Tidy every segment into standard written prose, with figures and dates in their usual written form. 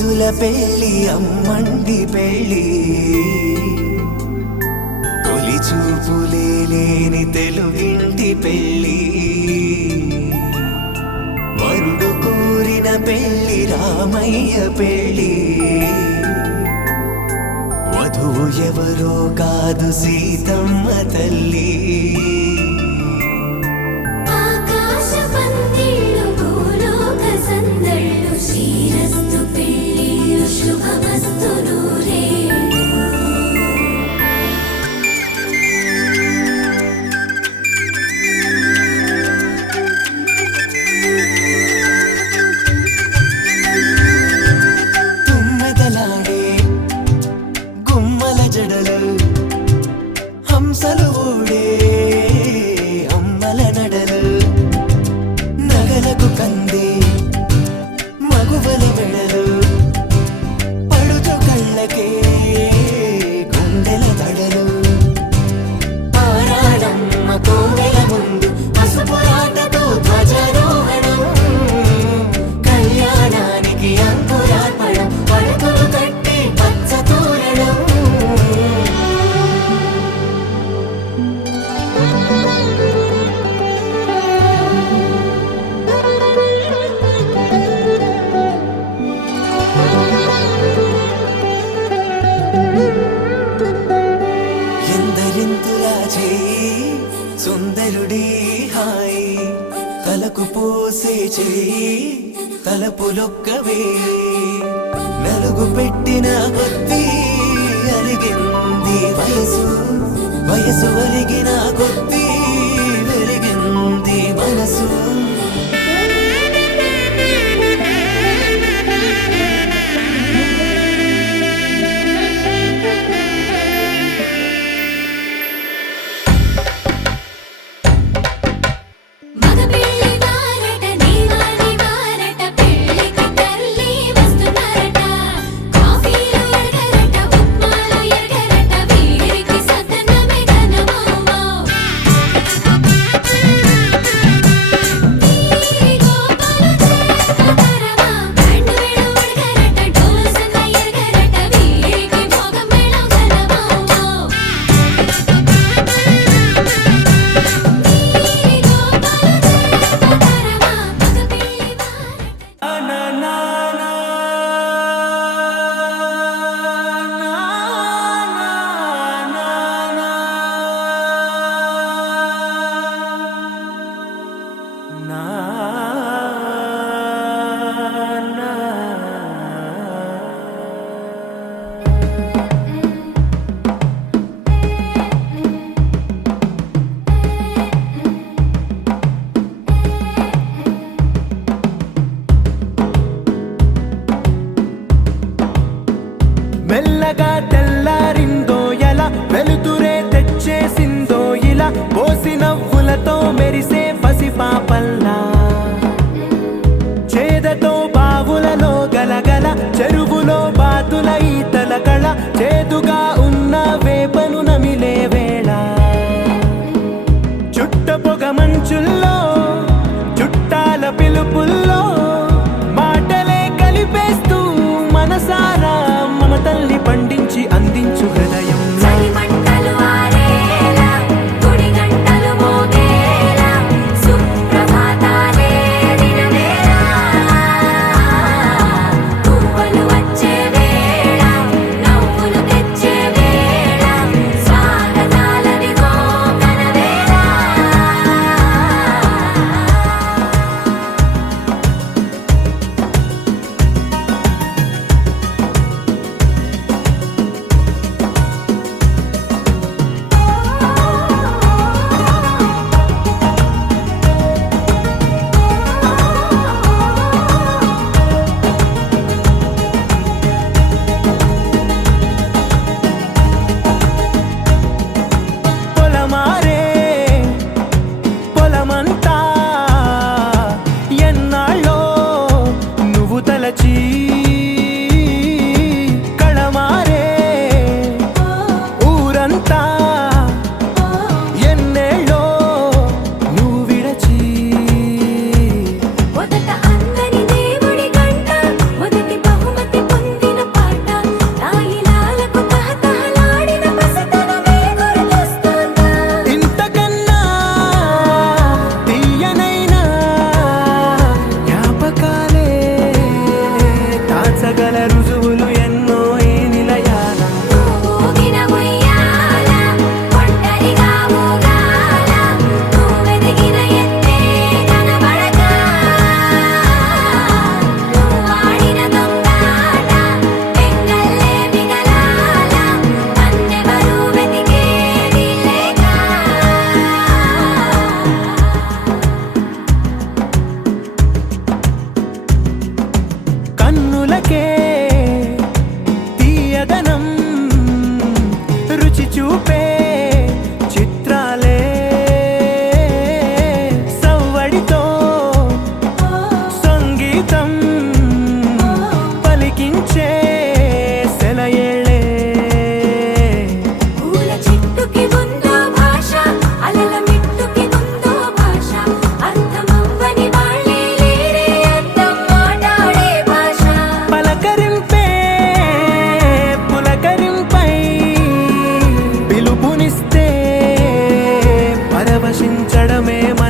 రోజుల పెళ్ళి అమ్మండి పెళ్ళి తొలి చూపులే లేని తెలుగింటి పెళ్ళి వరుడు కోరిన పెళ్ళి రామయ్య పెళ్ళి వధువు ఎవరో కాదు సీతమ్మ తల్లి శ్రీరస్తు పెళ్ళిళ్ళు శుభమస్తు నూరే తుమ్మెదలాడే గుమ్మల జడలు హంసలు ఊడే అమ్మల నడలు నగలకు కందే మగువల వెడలు పడుచు కళ్ళకే గుండెల దడలు ఆరాడమ్మ కోవెల ముందు పసుపురాటతో ధ్వజారోహణం కళ్యాణానికి అంకురార్పణం పడకలు కట్టి పచ్చ తోరణం ఎందరింతులా చేయి సుందరుడి హాయి తలకు పోసే చేయి తలపులొక్కవే నలుగు పెట్టిన కొద్దీ అలిగింది వయసు వయసు అలిగిన కొద్దీ వెలిగింది మనసు మగ పెళ్ళి వారట నీవాని వారట పెళ్ళికి తల్లి వస్తున్నారట కాఫీలు ఎరగరట ఉప్మాలు ఎరగరట వీరికి సద్దనమే ఘనమౌమౌ తీరి గోపాలు చేతరమా బ్యాండ్ మేళం ఎరగరట డోలు సన్న ఎరగరట వీరికి భోగం మేళం ఘనమౌమౌ మెల్లగా తెల్లారిందో ఎలా వెలుతురే తెచ్చేసిందో ఇలా పోసి నవ్వులతో మెరిసే పసిపాపల్లా చేదతో బావులలో గలగల చెరువులో బాతుల ఈతల కళ చేదుగా ఉన్న వేపను నమిలే వేళ చుట్ట పొగ మంచుల్లో చుట్టాల పిలుపుల్లో మాటలే కలిపేస్తూ మనసారా మమతల్ని పండించి అందించు హృదయం చలిమంటలు ఆరేలా గుడి గంటలు మోగేలా సుప్రభాతాలే దినవేళ పువ్వులు వచ్చే వేళ నవ్వులు తెచ్చే వేళ స్వాగతాలవిగో కనవేళ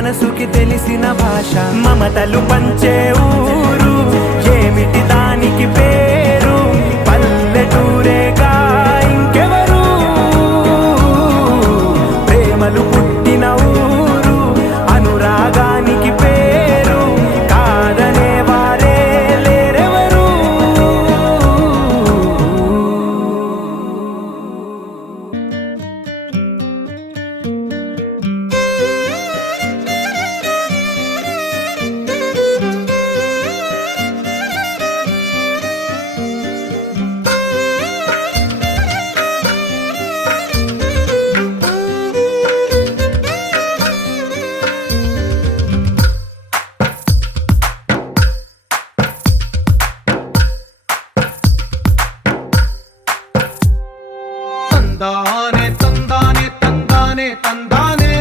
మనసుకి తెలిసిన భాష మమతలు పంచే ఊరు ఏమిటి దానికి పేరు పల్లెటూరేగా ఇంకెవరు ప్రేమలు పుట్టిన ఊరు అనురాగానికి పేరు కాదనే వారే లేరెవరు తందానే తందానే తందానే తందానే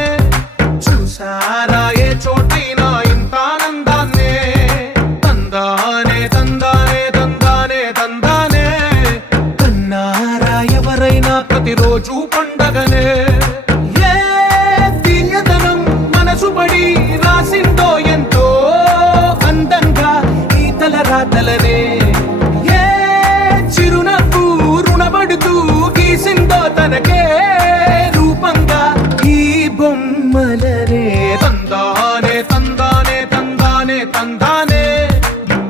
చూసారా ఏ చోటైనా ఇంత ఆనందాన్నే తందానే తందానే తందానే తందానే కన్నారా ఎవరైనా ప్రతిరోజు పండగనే ఏ తీయదనం మనసు పడి రాసిందో ఎంతో అందంగా ఈ తలరాతలనే ఏ చిరునవ్వు రుణపడుతూ గీసిందో తనకే రూపంగా ఈ బొమ్మలనే తందానే తందానే తందానే తందానే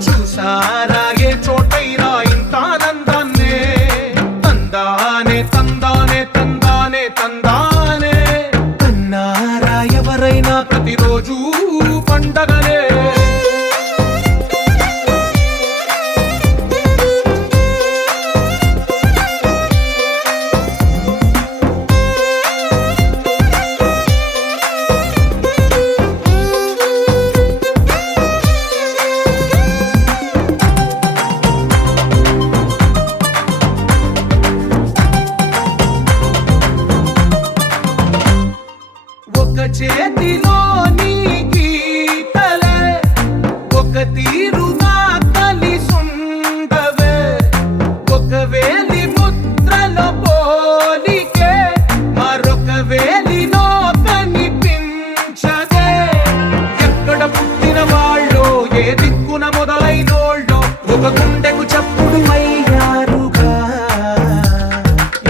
చూసారా ఏ చోటైనా ఇంత ఆనందాన్నే తందానే తందానే తందానే తందానే కన్నారా ఎవరైనా ప్రతిరోజు పండగనే ఒక చేతిలో నీ గీతలే ఒక తీరుగా కలిసుండవే ఒక వేలి ముద్రల పోలికే మరొక వేలిలో కనిపించదే ఎక్కడ పుట్టిన వాళ్ళో ఏ దిక్కున మొదలైనోళ్ళో ఒక గుండెకు చప్పుడు అయ్యారుగా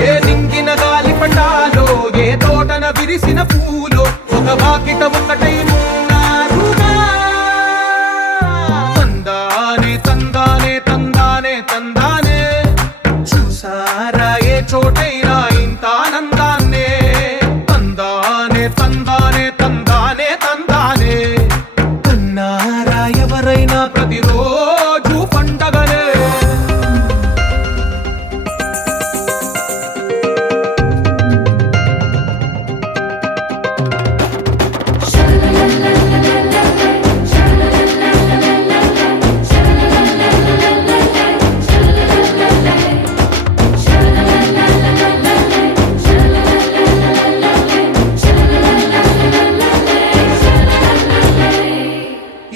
ఏ నింగిన గాలి పటాలో ఏ తోటన విరిసిన పూలో ఒక వాకిట ఒకటై ఉన్నారుగా తందానే తందానే తందానే తందానే చూసారా ఏ చోటైనా ఇంత ఆనందాన్నే తందానే తందానే తందానే తందానే కన్నారా ఎవరైనా ప్రతిరోజు పండగనే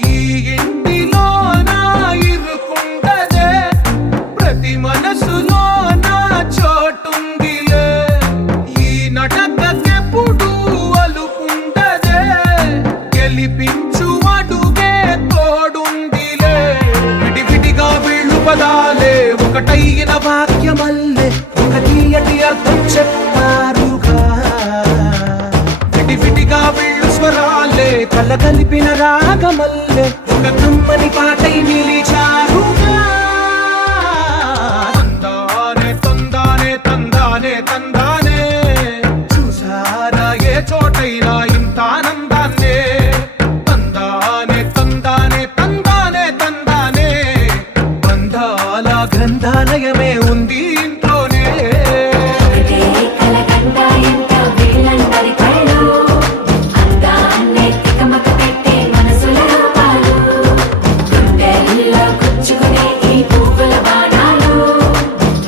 ఈ ఇంటిలో నా ఇరుకుండదే ప్రతి మనసులో నా చోటుందిలే ఈ నటకెప్పుడు అలుకుండదే గెలిపించు అడుగే తోడుందిలే విడివిడిగా వీళ్ళు పదాలే ఒకటైన వాక్యమల్లే ఒక తీయటి అర్థం చెప్పారుగా విడివిడిగా వీళ్ళు స్వరాలే కల కలిపిన రాగమల్లే ఒక కమ్మని పాటై నిలిచారుగా తందానే తందానే తందానే తందానే చూసారా ఏ చోటైనా ఇంత ఆనందాన్నే తందానే తందానే తందానే తందానే బంధాల గ్రంథాలయమే ఉంది ఇంట్లోనే ఒకటే కలకండ ఎంత వీళ్ళందరి కళ్ళు అందాన్నే తికమక పెట్టే మనసుల రూపాలు గుండెల్లో గుచ్చుకునే ఈ పువ్వుల బాణాలు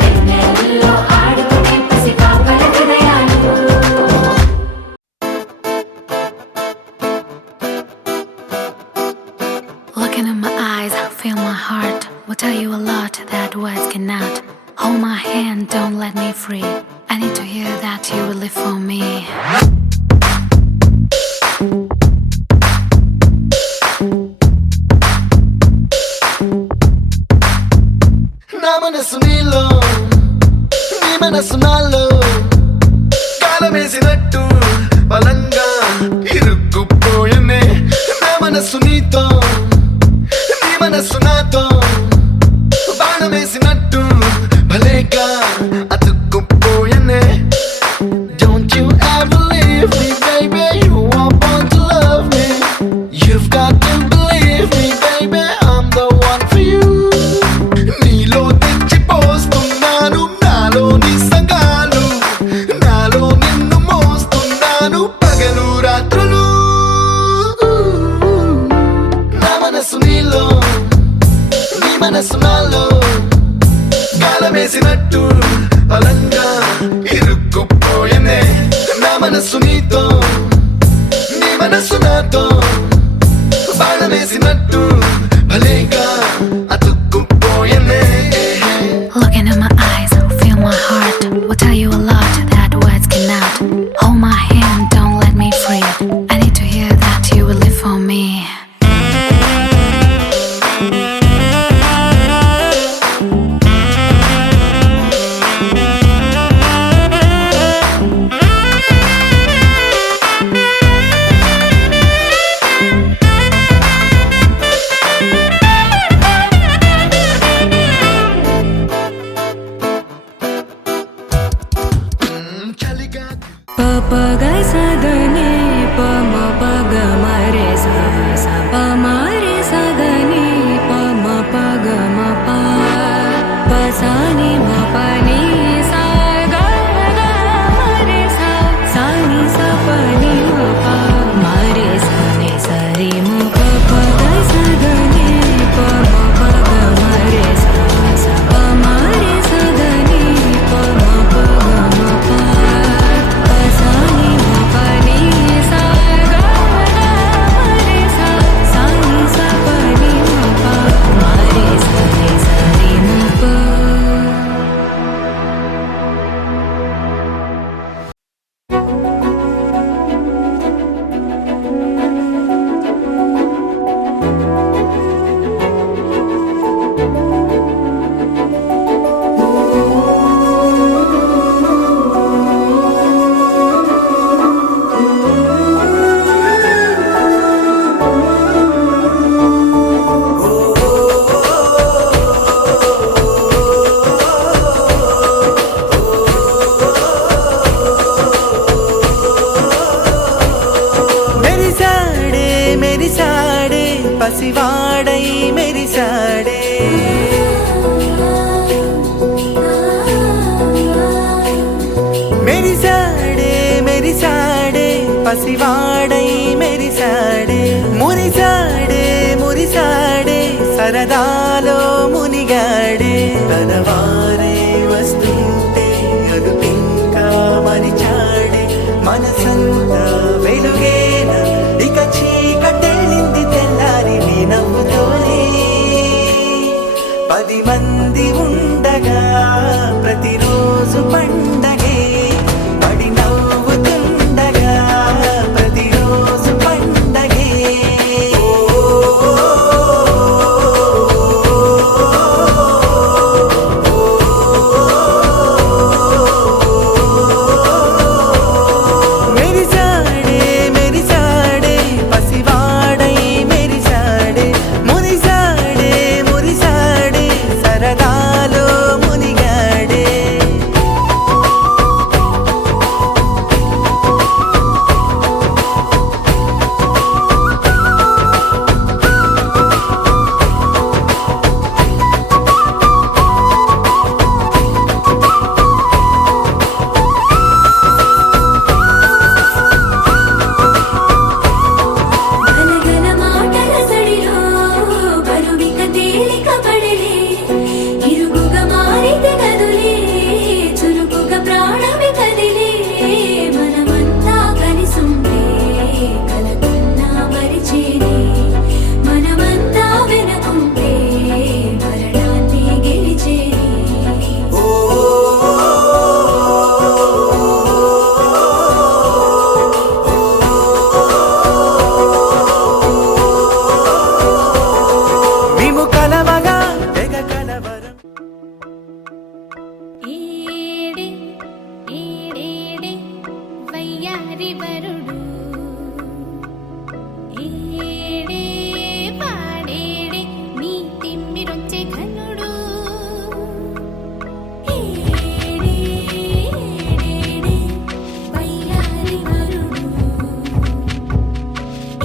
వెన్నెల్లో ఆడుకునే పసిపాపల హృదయాలు Looking in my eyes, feel my heart. Will tell you a lot that words cannot. Hold my hand, don't let me free. I need to hear that you will live for me. మనసు నీలో నీ మనసు నాలో కాలమేసినట్టు బలంగా ఇరుక్కుపోయనే నా మనసు నీతో నీ మనసు నాతో బాణమేసినట్టు భలేగా అతుక్కుపోయనే. Don't you ever leave me, baby, you are born to love me. You've got to believe me, baby, I'm the one for you. నీలో తెచ్చిపోస్తున్నాను నాలోని సంగాలు, నాలో నిన్ను మోస్తున్నాను పగలు రాత్రులు. నా మనసు నీలో నీ మనసు నాలో కాలమేసినట్టు బలంగా ఇరుక్కుపోయనే నా మనసు నీతో నీ మనసు నాతో బాణమేసినట్టు భలేగా అతుక్కుపోయనే. Look into my eyes, feel my heart. Will tell you a lot that words cannot. Hold my hand, don't let me free. I need to hear that you will live for me. చలిగా प प ग स the नि प म प ग म रे स स प म रे स द नि प म प ग म प प स नि म प नि सा ग ग म रे सा सा नि स प नि म प म रे स नि स रि म प प ग स द नि प म प ग म रे स स प म रे स द नि प म प ग म प మెరిసాడే పసివాడై మెరిసాడే మెరిసాడే మెరిసాడే పసివాడై మెరిసాడే మురిసాడే మురిసాడే సరదాలో మునిగాడే తనవారే వస్తుంటే అదుపింకా మరిచాడే మనసంతా వెలుగేన ఇక చీకటెళ్ళింది తెల్లారి నీ నవ్వుతోనే 10 మంది ఉండగా ప్రతిరోజు పండగే పడి నవ్వుతుండగా ప్రతిరోజు పండగే. మెరిసాడే మెరిసాడే పసివాడై మెరిసాడే మురిసాడే మురిసాడే సరదా ఏడే పాడేడే నీ తిమ్మిరొచ్చే ఘనుడు ఏడే ఏడేడే వయ్యారి వరుడు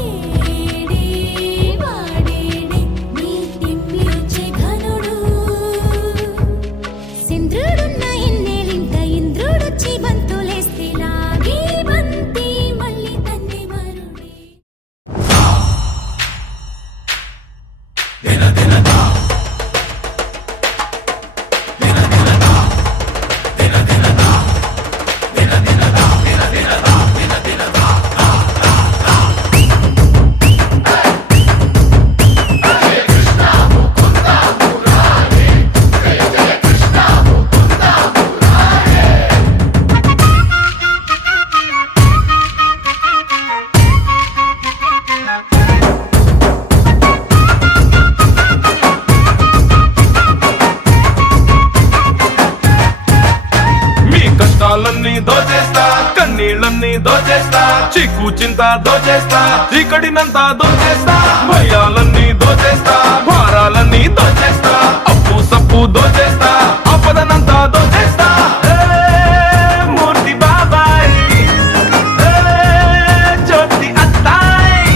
ఏడే వాడేడే నీ తిమ్మిరొచ్చే ఘనుడు సింద్రుడున్న ఎన్నేలింత ఇంద్రుడొచ్చి బంతులేస్తే లాగే బంతి మళ్ళీ తన్ని మరుడే మీ కష్టాలన్నీ దోచేస్తా కన్నీళ్ళన్నీ దోచేస్తా చిక్కు చింత దోచేస్తా చీకటినంతా దోచేస్తా భయాలన్నీ దోచేస్తా భారాలన్నీ దోచేస్తా అప్పు సప్పు దోచేస్తా ఆపదనంతా దోచేస్తా ఏ మూర్తి బాబాయ్ ఏ జ్యోతి అత్తాయ్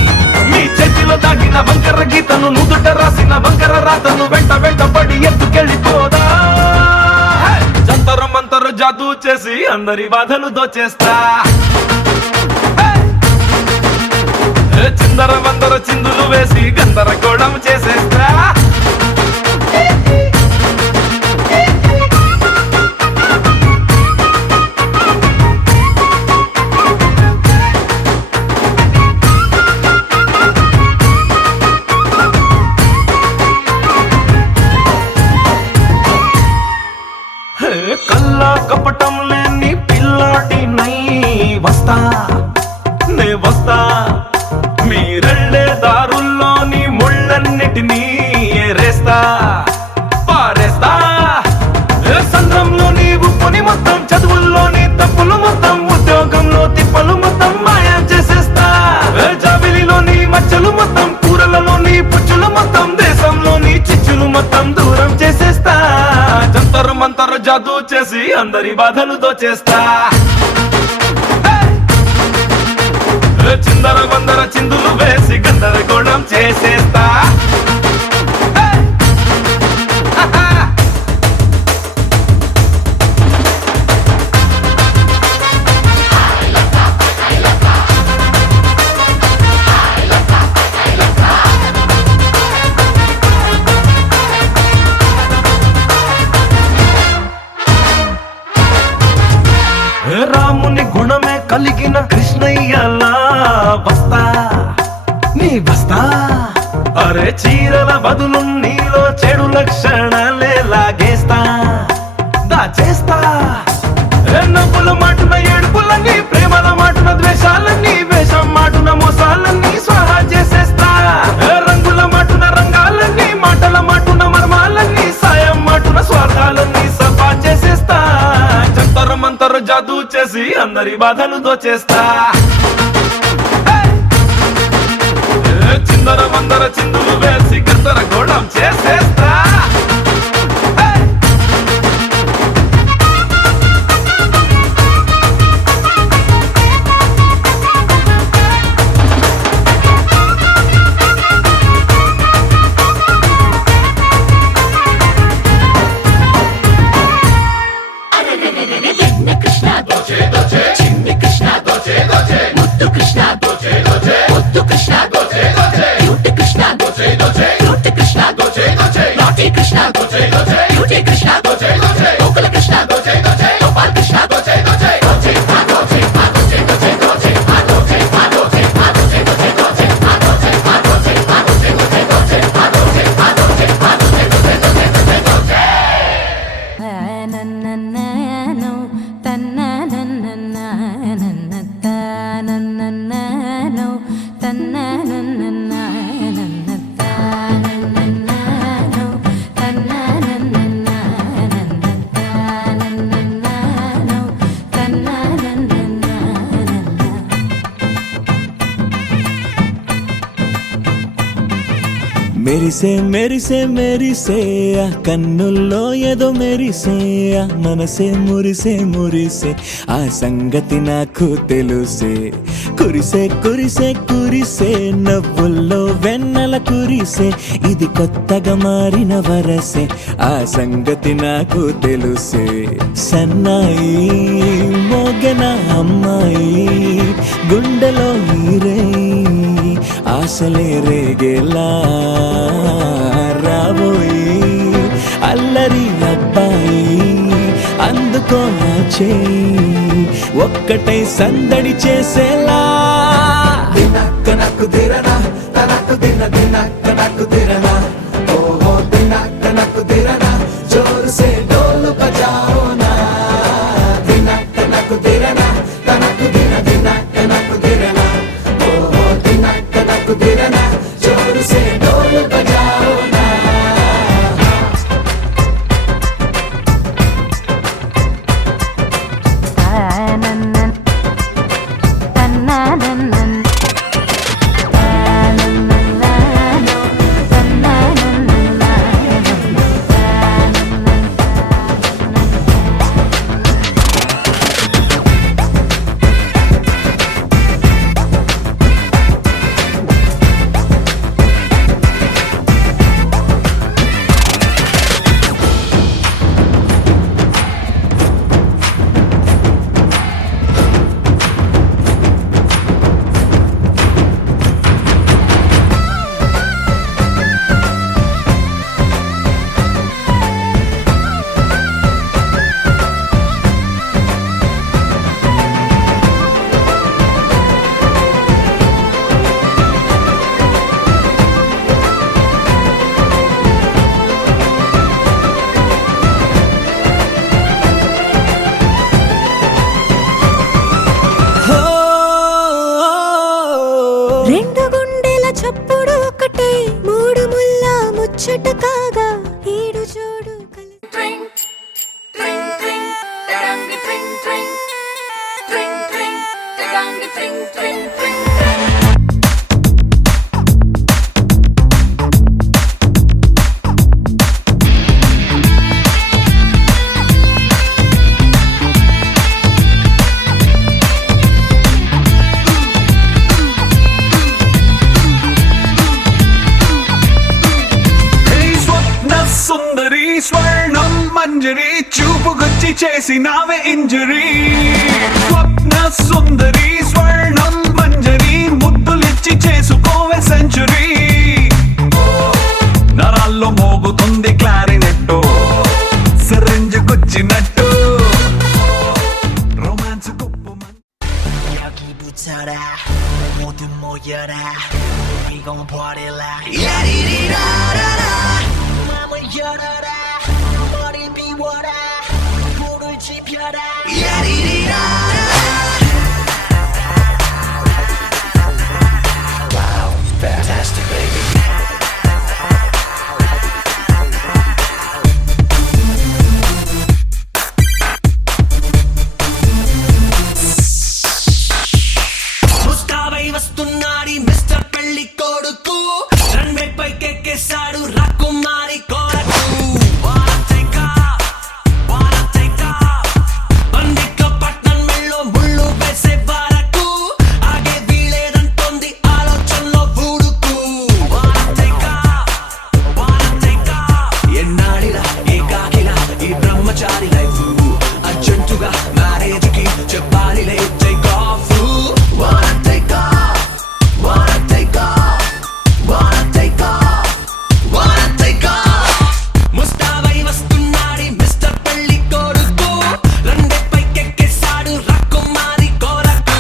మీ చేతిలో దాగిన వంకర గీతను నుదుట రాసిన వంకర రాతను వెంట వెంట పడి ఎత్తుకెళ్ళిపోదా జంతర మంతరు జాదూ చేసి అందరి బాధలు దోచేస్తా చిందర వందర చిందులు వేసి గందరగోళం చేసేస్తా కల్లా కపటం లేని పిల్లాటి నై వస్తా నే వస్తా మీరెళ్ళే దారుల్లోని ముళ్ళన్నిటినీ ఏరేస్తా పారేస్తా సంద్రంలోని ఉప్పుని మొత్తం చదువుల్లోని తప్పులు మొత్తం ఉద్యోగంలో తిప్పలు మొత్తం మాయా చేసేస్తా జాబిలిలోని మచ్చలు మొత్తం కూరలలోని పుచ్చులు మొత్తం దేశంలోని చిచ్చులు మొత్తం దూరం చేసేస్తా జంతరు మంతరు జాదూ చేసి అందరి బాధలు దోచేస్తా చిందర వందర చిందులు వేసి గందరగోళం చేసేస్తా రాముని గుణమే కలిగిన కృష్ణయ్యలా వస్తా నీ వస్తా అరే చీరల బదులు నీలో చెడు లక్షణాలే లాగేస్తా దాచేస్తా నవ్వుల మాటున ఏడుపులన్నీ ప్రేమల మాటున ద్వేషాలన్నీ వేషం మాటున మోసాలన్నీ స్వాహా చేసేస్తా రంగుల మాటున రంగాలన్నీ మాటల మాటున మర్మాలన్నీ సాయం మాటున స్వార్థాలన్నీ సఫా చేసేస్తా జంతర మంతరు జాదూ చేసి అందరి బాధలు దోచేస్తా చిందర మందర చిందులు వేసి గందరగోళం చేసేస్తా Kృష్ణ మెరిసే మెరిసే మెరిసే ఆ కన్నుల్లో ఏదో మెరిసే ఆ మనసే మురిసే మురిసే ఆ సంగతి నాకు తెలుసే కురిసే కురిసే కురిసే నవ్వుల్లో వెన్నెల కురిసే ఇది కొత్తగా మారిన వరసే ఆ సంగతి నాకు తెలుసే సన్నాయి మోగెన అమ్మాయి గుండెలో హీరే ఆశలే రేగేలా రాబోయి అల్లరి అబ్బాయి అందుకో నా చేయి ఒక్కటై సందడి చేసేలా దినక్క నాకు దిరనా తనకు దిన దినక్క నాకు దిరనా ఓహో దినక్క నాకు దిరనా జోరు సే డోలు బజాओ నా దినక్క నాకు దిరనా తనకు దిన దినక్క నాకు దిరనా ఓహో దినక్క నాకు దిరనా జోరు సే డోలు బజాओ నా రెండు గుండెల చప్పుడు ఒకటే మూడు ముల్ల ముచ్చట కాగా ఈడు జోడు సుందరి స్వర్ణం మంజరి చూపుకొచ్చి చేసినావే ఇంజరీ స్వప్న సుందరి స్వర్ణం మంజరి ముద్దులిచ్చి చేసుకోవే century నరాల్లో మోగుతుంది క్లారినెట్టు syringe గుచ్చినట్టు romance కుప్పు 여기부터라 모두 모여라 We gon' party like 야리리라라라 맘을 열어라 머리 비워라 불을 지펴라 야리리라라라 Wow, fantastic baby ముస్తాబై వస్తున్నాడి మిస్టర్ పెళ్లి కొడుకు రన్వే పైకి ఎక్కేశాడు రాకుమారి కొరకు Wanna take off బందిక పట్నం మెళ్ళో ముళ్ళు వేసే వరకు ఆగే వీలేదంటోంది ఆలోచనలో బుడుకు Wanna take off ఎన్నాడిలా ఏకాకిలా ఈ బ్రహ్మచారి లైఫ్ అర్జెంటుగా మ్యారేజ్కి చెప్పాలిలే take off Wanna take off Wanna take off Wanna take off Wanna take off ముస్తాబై వస్తున్నాడి మిస్టర్ పెళ్లి కొడుకు రండే పైకెక్కేశాడు రాకుమారి కొరకు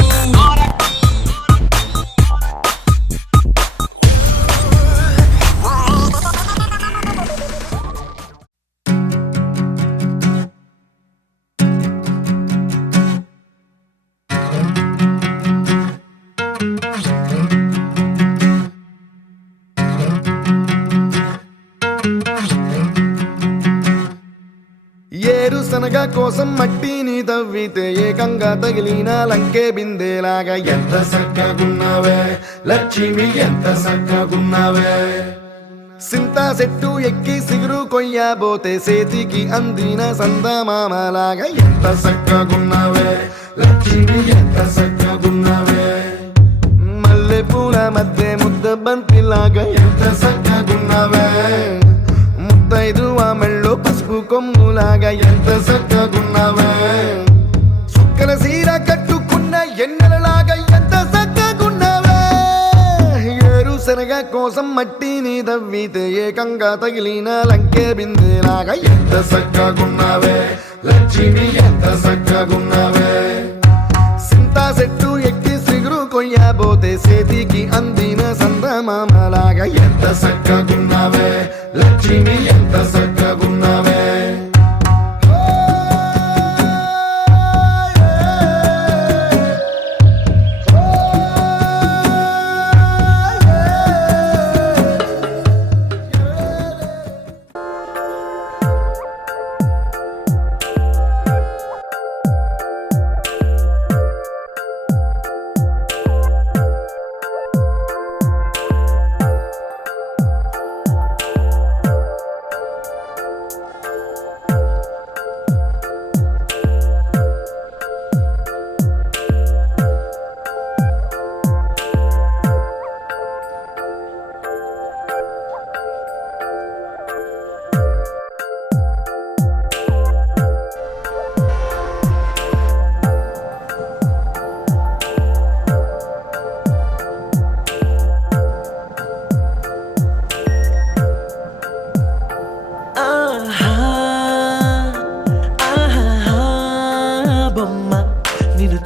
ఏరుశనగ కోసం మట్టిని తవ్వితే ఏకంగా తగిలిన లంకే బిందేలాగా ఎంత చక్కగున్నావే లక్ష్మి ఎంత చక్కగున్నావే సింతా చెట్టు ఎక్కి సిగురు కొయ్యబోతే చేతికి అందిన సందమామలాగా ఎంత చక్కగున్నావే లక్ష్మి ఎంత చక్కగున్నావే మల్లె పూల మధ్య ముద్ద బంతిలాగా ఎంత చక్కగున్నావే ముద్దైదు ఆ మెళ్ళో పసుపు కొమ్ములాగా ఎంత చక్కగున్నావే చుక్కల సీర కట్టుకున్న ఎన్నెలలాగా ఎంత చక్కగున్నావే ఏరుశనగ కోసం మట్టిని దవ్వితే ఏకంగా తగిలిన లంకే బిందెలాగా ఎంత చక్కగున్నావే లక్ష్మి ఎంత చక్కగున్నావే సింతా చెట్టు ఎక్కి సిగురు కొయ్యబోతే చేతికి అందిన సందమామలాగా ఎంత చక్కగున్నావే లక్ష్మి ఎంత చక్కగున్నావే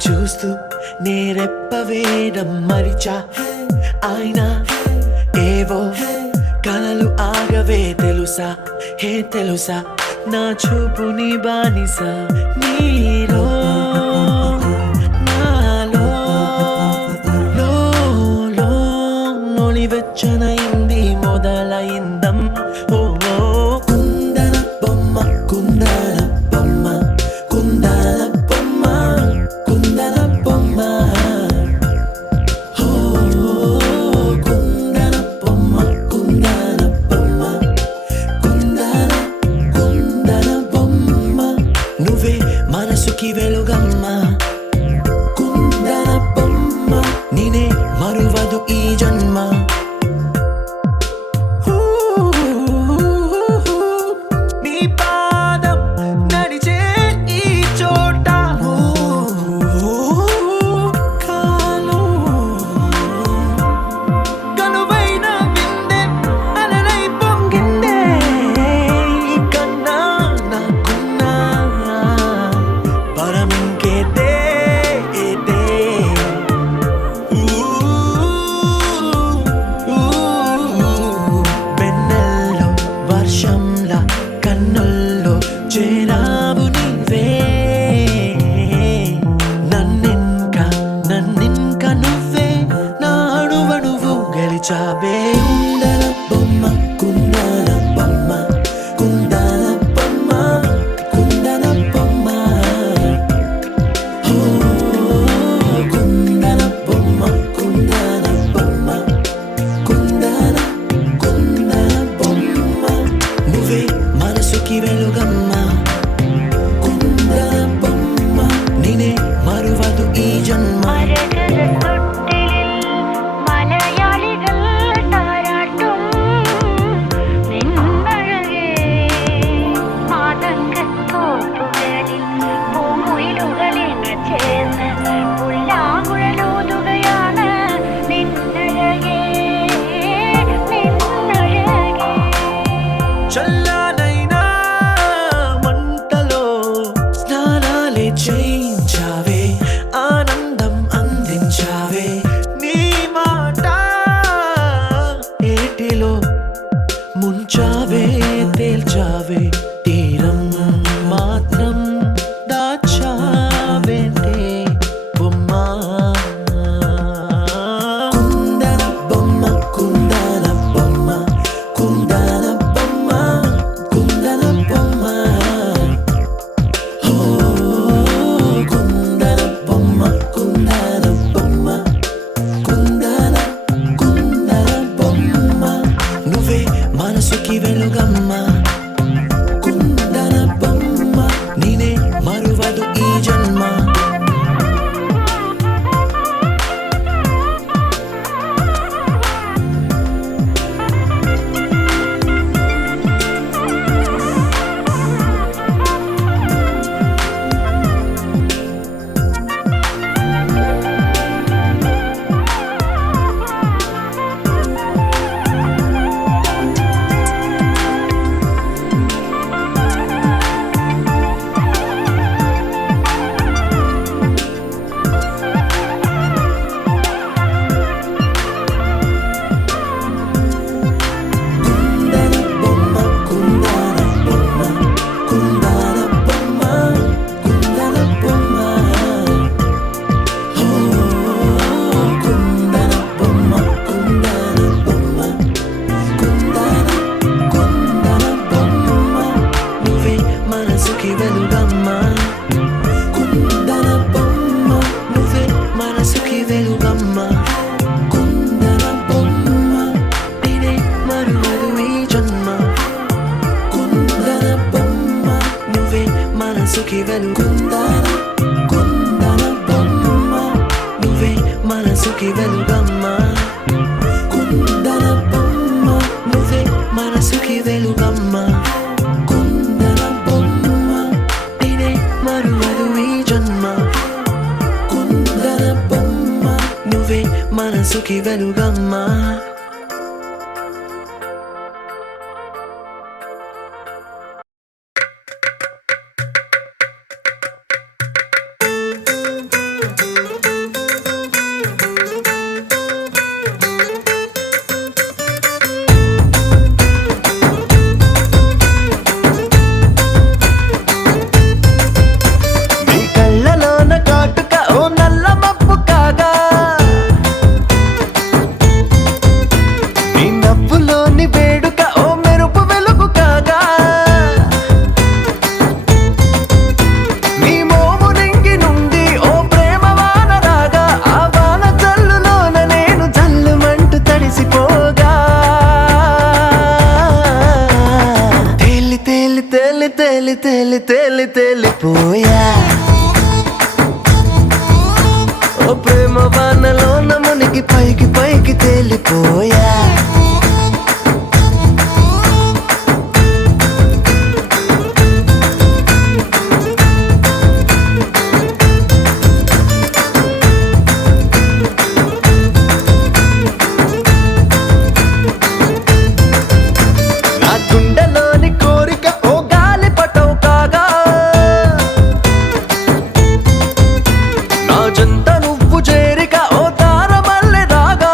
చూస్తూ నేరెప్పవేయడం మరిచా ఆయన ఏవో కలలు ఆగవే తెలుసా హే తెలుసా నా చూపు నీ బానిస నీలో నాలో లో నొలివెచ్చనైంది మొదలైందం ఓ కుందన బొమ్మ కుందన బొమ్మ కుందన బొమ్మ కుందన బొమ్మ కుందన బొమ్మ కుందన బొమ్మ కుందన బొమ్మ నువ్వే మనసుకి వెలుగమ్మ కుందన బొమ్మ నేనే మరువదు ఈ జన్మ నీ పాదం నడిచే ఈ చోట కనువైన విందే అలలై పొంగిందే కన్నా నాకున్నా పరమింకేతే వెన్నెల్లో వర్షంలా కన్నుల్లో చేరావు నీవే నన్నింక నువ్వే నా అణువణువు గెలిచావే కుందన బొమ్మ కుందన బొమ్మ కుందన బొమ్మ కుందన బొమ్మ కుందన బొమ్మ కుందన బొమ్మ కుందన బొమ్మ నువ్వే మనసుకి వెలుగమ్మ కుందన బొమ్మ నేనే మరువదు ఈ జన్మ മലയാളികൾ താരാട്ടും നിന്നഴകേ മാതങ്കത്തോപ്പുകളിൽ പൂമുയിലുകളിൽ ചേർന്ന് പുല്ലാങ്കുഴലൂതുകയാണ് നിന്നഴകേ നിന്നഴകേ చల్లనైనా మంటలో స్నానాలే చేయించావే ఆనందం అందించావే నీ మాట ఏటిలో ముంచావే తేల్చావే తీరం మాత్రం దాచావే బొమ్మ కుందన బొమ్మ కుందన బొమ్మ కుందన బొమ్మ కుందన బొమ్మ కుందన బొమ్మ కుందన బొమ్మ కుందన బొమ్మ నువ్వే మనసుకి వెలుగమ్మ కుందన బొమ్మ నీనే మరువదు ఈ జన్మ మనసుకి వెలుగుందాన కుందన బొమ్మ నువ్వే మనసుకి వెలుగమ్మ కుందన బొమ్మ నువ్వే మనసుకి వెలుగమ్మ కుందన బొమ్మ నేనే మరువదు ఈ జన్మ కుందన బొమ్మ నువ్వే మనసుకి వెలుగమ్మ తేలిపోయా ఓ ప్రేమ వానలో నమునికి పైకి పైకి తేలిపోయా నా గుండెలోని కోరిక ఓ గాలి పటం కాగా జంత నువ్వు చేరిక ఓ తారమల్లె రాగా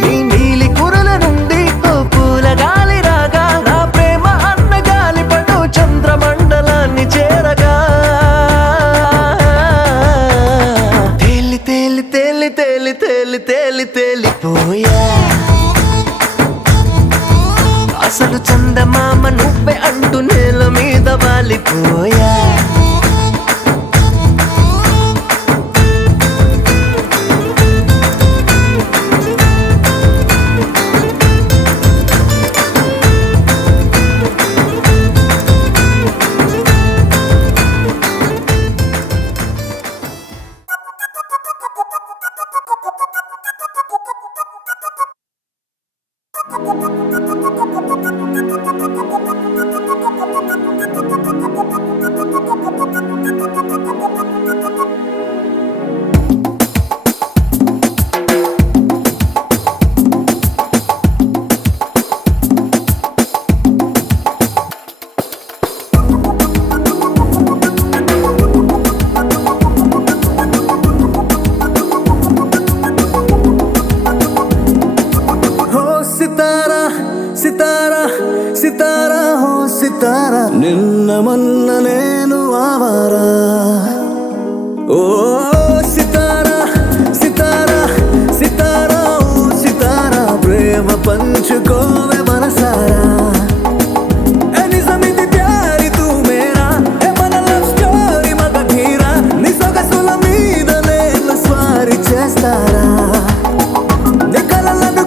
నీ నీలి కురల నుండి ఓ పూల గాలి రాగా నా ప్రేమ అన్న గాలి పటు చంద్రమండలాన్ని చేరగా తేలి తేలి తేలి తేలి తేలి తేలి తేలిపోయా అసలు చందమామ నువ్వే అంటూ నేల మీద వాలిపోయా నిన్న మొన్న నేను ఆవారా ఓ సితారా సితారా సితారా ఓ సితారా ప్రేమ పంచుకోవే మనసారా నిజమిది ప్యారి తూ మేరా ఏ మన లవ్ స్టోరీ మగధీరా నీ సొగసుల మీద నేను స్వారీ చేస్తారా నీ కలలను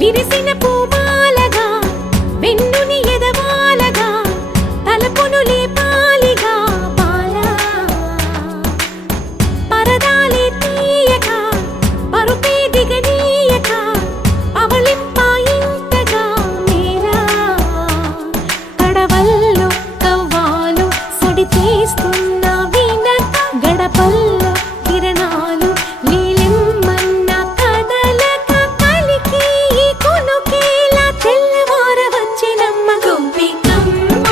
విరిసిన పూమాలగా వెన్నుని ఎదవాలగా తలపును లేపాలిగా బాలా పరదాలే తీయక పరుపే దిగనీయక అవలింపాయింతగా మేరా కడవల్లో కవ్వాలు సడి చేస్తున్న వీణత గడపల్లో కిరణాలు నీలిమ్మన్న కదలక కలికి ఈ కొనుకేలా తెల్లవార వచ్చినమ్మ గోపికమ్మ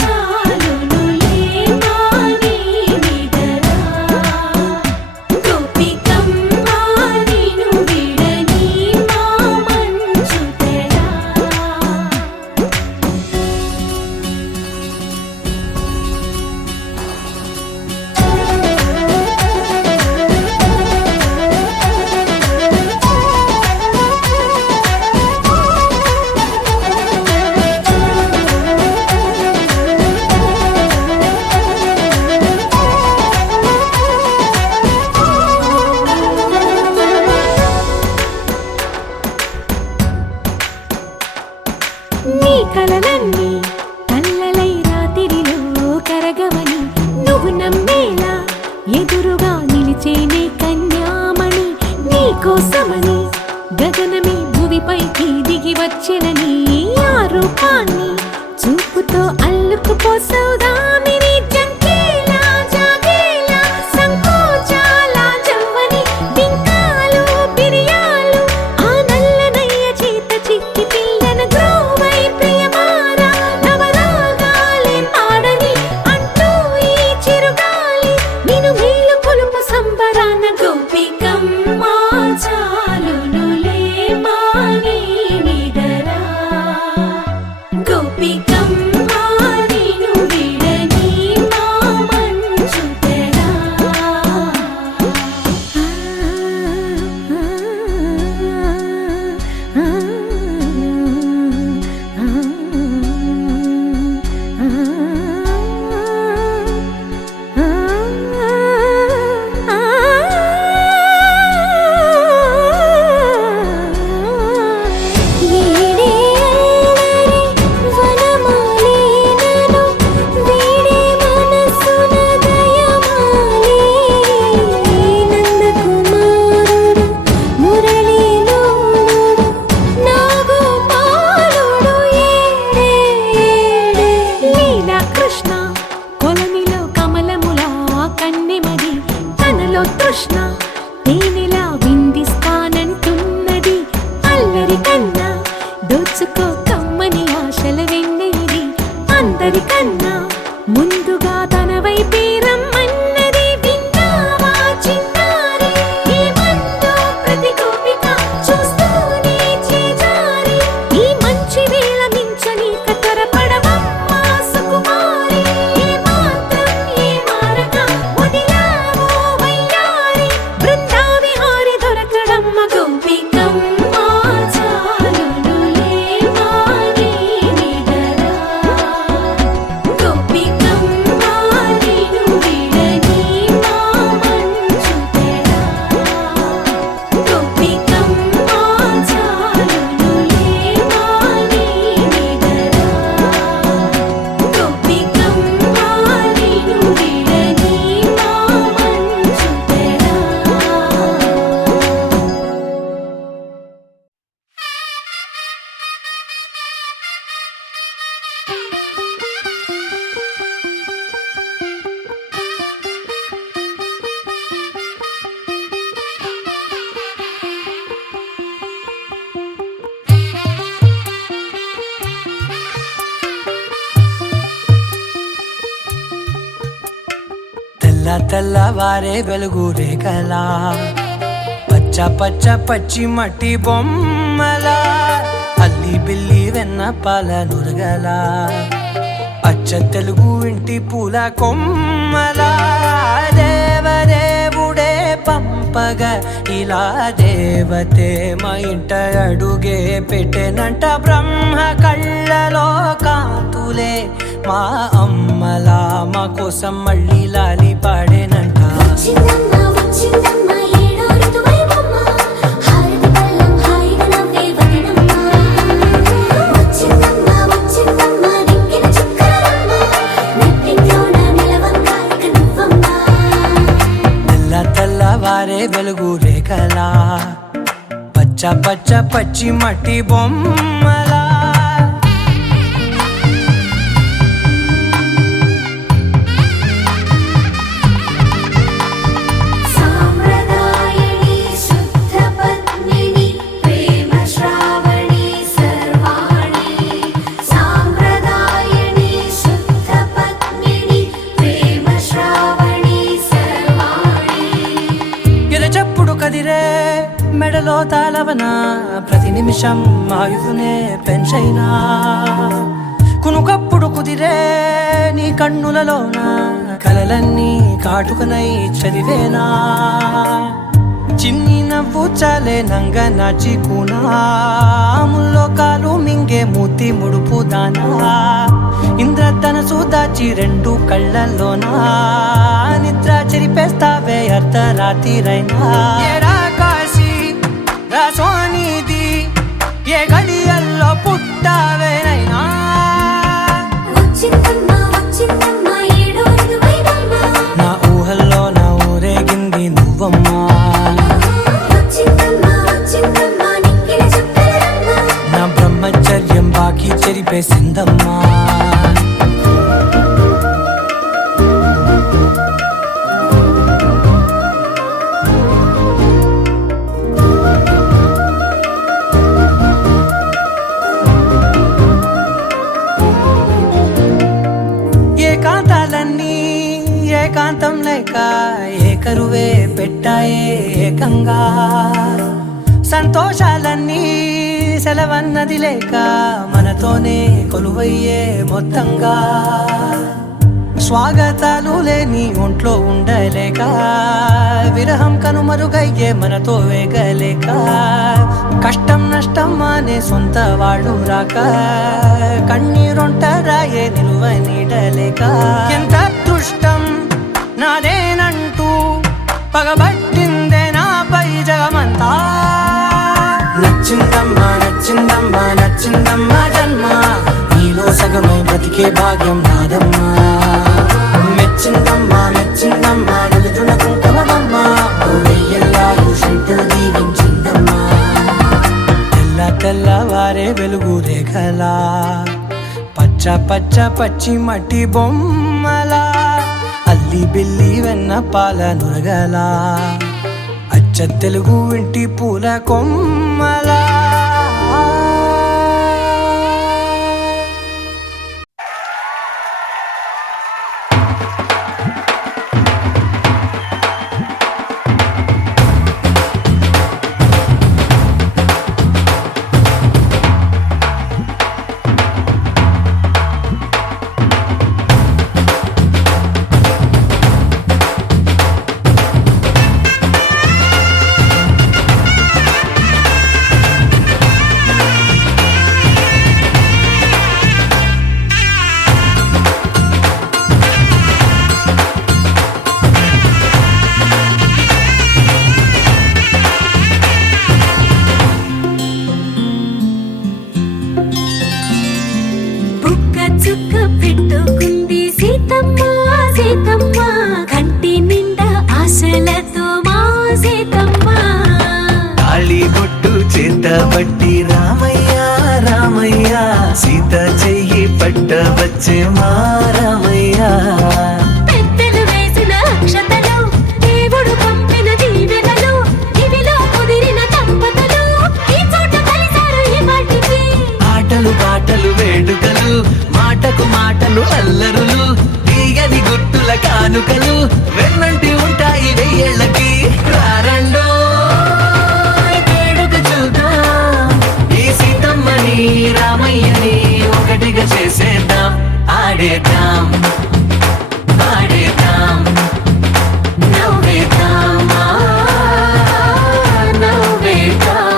చాలునులే మాని నిదరా గోపికమ్మ నిను విడని మా మంచు తెరా నీ కలలన్నీ కల్లలై రాత్రిలో కరగవని నువ్వు నమ్మేలా ఎదురుగా నిలిచేనే కన్యామణి నీ కోసమని గగనమే భువిపైకి దిగి వచ్చినని ఆ రూపాన్ని చూపుతో అల్లుకుపోసౌదామిని జంకేలా జాగేలా సంకోచాల జవ్వని బింకాలు బిరియాలు ఆ నల్లనయ్య చేత చిక్కి పిల్లన గ్రోవై ప్రియమారా నవరాగాలే పాడని అంటూ ఈ చిరుగాలి నిన్ను మేలు కొలుపు సంబరాన గోపికమ్మ చాలునులే మాని నిదరా గోపికమ్మ నిను విడని మా మంచు తెరా వీడే అల్లరి వనమాలినను వీడే మనసున దయమాలి నందకుమారుడు మురళీలోలుడు నాగోపాలుడు ఏడే లీలా కృష్ణ కొలనిలో కమలములా కన్నెమది తనలో తృష్ణ తేనెలా విందిస్తానంటున్నది అల్లరి కన్నా దోచుకో కమ్మని ఆశల వెన్నెయిది అందరికన్నా ముందుగా తన వైపే రమ్మన్నది విన్నావా చిన్నారి ఏమందో ప్రతి గోపిక చూస్తూనే చేజారి ఈ మంచి వేళ మించని కతరపడవమ్మా సుకుమారి ఏ మాత్రం ఏ మారక వదిలావో వయ్యారి బృందావిహారి దొరకడమ్మ గోపికమ్మ చాలునులే మాని నిదరా గోపికమ్మ నిను విడని మా మంచు తెరా గోపికమ్మ చాలునులే మాని నిదరా గోపికమ్మ నిను విడని మా మంచు తెరా తెల్ల తెల్లవారే వెలుగు రేఖలా పచ్చ పచ్చ పచ్చి మట్టి బొమ్మలా అల్లి బిల్లి వెన్న పాల నురగలా అచ్చ తెలుగు ఇంటి పూల కొమ్మలా దేవదేవుడే పంపగా ఇలా దేవతే మా ఇంట అడుగే పెట్టెనంట బ్రహ్మ కళ్ళలో కాంతులే మా అమ్మలా మా కోసం మళ్ళీ లాలి పాడేనంట వచ్చిందమ్మ వచ్చిందమ్మ ఏడో ఋతువైవమ్మ హారతి పళ్ళం హాయిగా నవ్వే వదనమ్మ పచ్చి మట్టి బొమ్మలా సాంప్రదాయని శుద్ధ పద్మిని ప్రేమ శ్రావణి సర్వాణి సాంప్రదాయని శుద్ధ పద్మిని ప్రేమ శ్రావణి సర్వాణి ఎరచప్పుడు కదిరే మెడలో తాళవన ప్రతి నిమిషం ఆయుధునే పెంచైనా కునుకప్పుడు కుదిరే నీ కన్నులలోన కలలన్నీ కాటుకనై చదివేనా చిన్ని నవ్వు చాలే నంగ నాచి ముల్లోకాలు మింగే మూతి ముడుపు దానా ఇంద్రధనసు దాచి రెండు కళ్ళల్లోనా నిద్ర చెరిపేస్తావే అర్ధరాత్రిరైనా ఏరా కాశీ రా సోనిది ఏ గడియల్లో పుట్టావేనైనా వచ్చిందమ్మా వచ్చిందమ్మా ఏడో ఋతువైనమ్మా నా ఊహల్లో నా ఊరేగింది నువ్వమ్మా వచ్చిందమ్మా వచ్చిందమ్మా నిక్కిన చుక్కలమ్మా నా బ్రహ్మచర్యం బాకీ చెరిపేసిందమ్మా ఏకాంతాలన్నీ ఏకాంతం లేక ఏకరువే పెట్టాయే ఏకంగా సంతోషాలన్నీ సెలవన్నది లేక మనతోనే కొలువయ్యే మొత్తంగా స్వాగతాలు లేని ఒంట్లో ఉండలేక విరహం కనుమరుగయ్యే మనతో వేగలేక కష్టం నష్టం అనే సొంత వాళ్ళు రాక కన్నీరొంటరాయే నిలువ నీడలేక ఎంత అదృష్టం నాదేనంటూ పగబట్టిందే నాపై జగమంతా నచ్చిందమ్మా నచ్చిందమ్మా నచ్చిందమ్మా జన్మ నీలో సగమై బ్రతికే భాగ్యం నాదమ్మా మెచ్చిందమ్మా మెచ్చిందమ్మా నిలుచున కుంకుమమ్మా వెయ్యల్లాలు శంకులు దీవించిందమ్మా తెల్ల తెల్లవారే వెలుగు రేఖలా పచ్చ పచ్చ పచ్చి మట్టి బొమ్మలా అల్లి బిల్లి వెన్న పాల నురగలా అచ్చ తెలుగు ఇంటి పూల కొమ్మలా బుక్క చుక్క పెట్టుకుంది సీతమ్మ సీతమ్మ కంటి నిండా ఆశలతో మా సీతమ్మ తాళి బొట్టు చేత పట్టి రామయ్య రామయ్య సీత చెయ్యి పట్ట వచ్చే మా రామయ్య పెద్దలు వేసిన అక్షతలు దేవుడు పంపిన దీవెనలు ఇవిలో కుదిరిన దంపతులు ఈ చోట కలిసారు ఈ వాటికి ఆటలు పాటలు వేడుకలు మాటకు మాటలు అల్లరులు తీయని గుర్తుల కానుకలు వెన్నంటి ఉంటాయి వెయ్యేళ్ళకి రారండో వేడుక చూద్దాం ఈ సీతమ్మని రామయ్యని ఒకటిగా చేసేద్దాం ఆడేద్దాం ఆడేద్దాం నవ్వేద్దాం నవ్వేద్దాం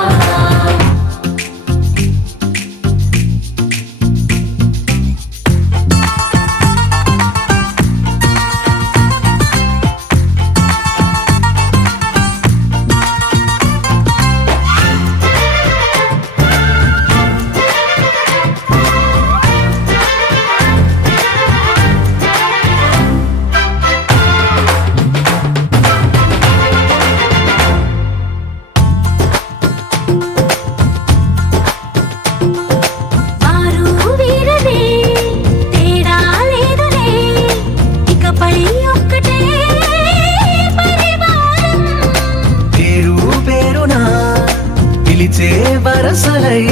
మొసలై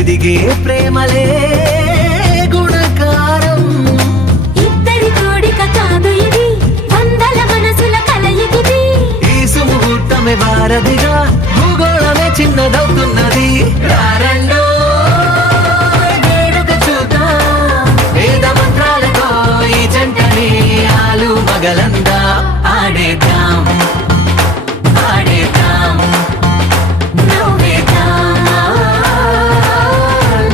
ఎదిగే ప్రేమలే గుణకారం. ఇద్దరి కోడిక కాదు ఇది, వందల మనసుల కలయికిది. ఈ సుముహూర్తమే వారధిగా భూగోళమే చిన్నదవుతున్నది. రారండో వేడుక చూద్దాం, వేద మంత్రాలతో ఈ జంటని ఆలు మగలందా ఆడేద్దాం ఆడేద్దాం. నవ్వేద్దాం,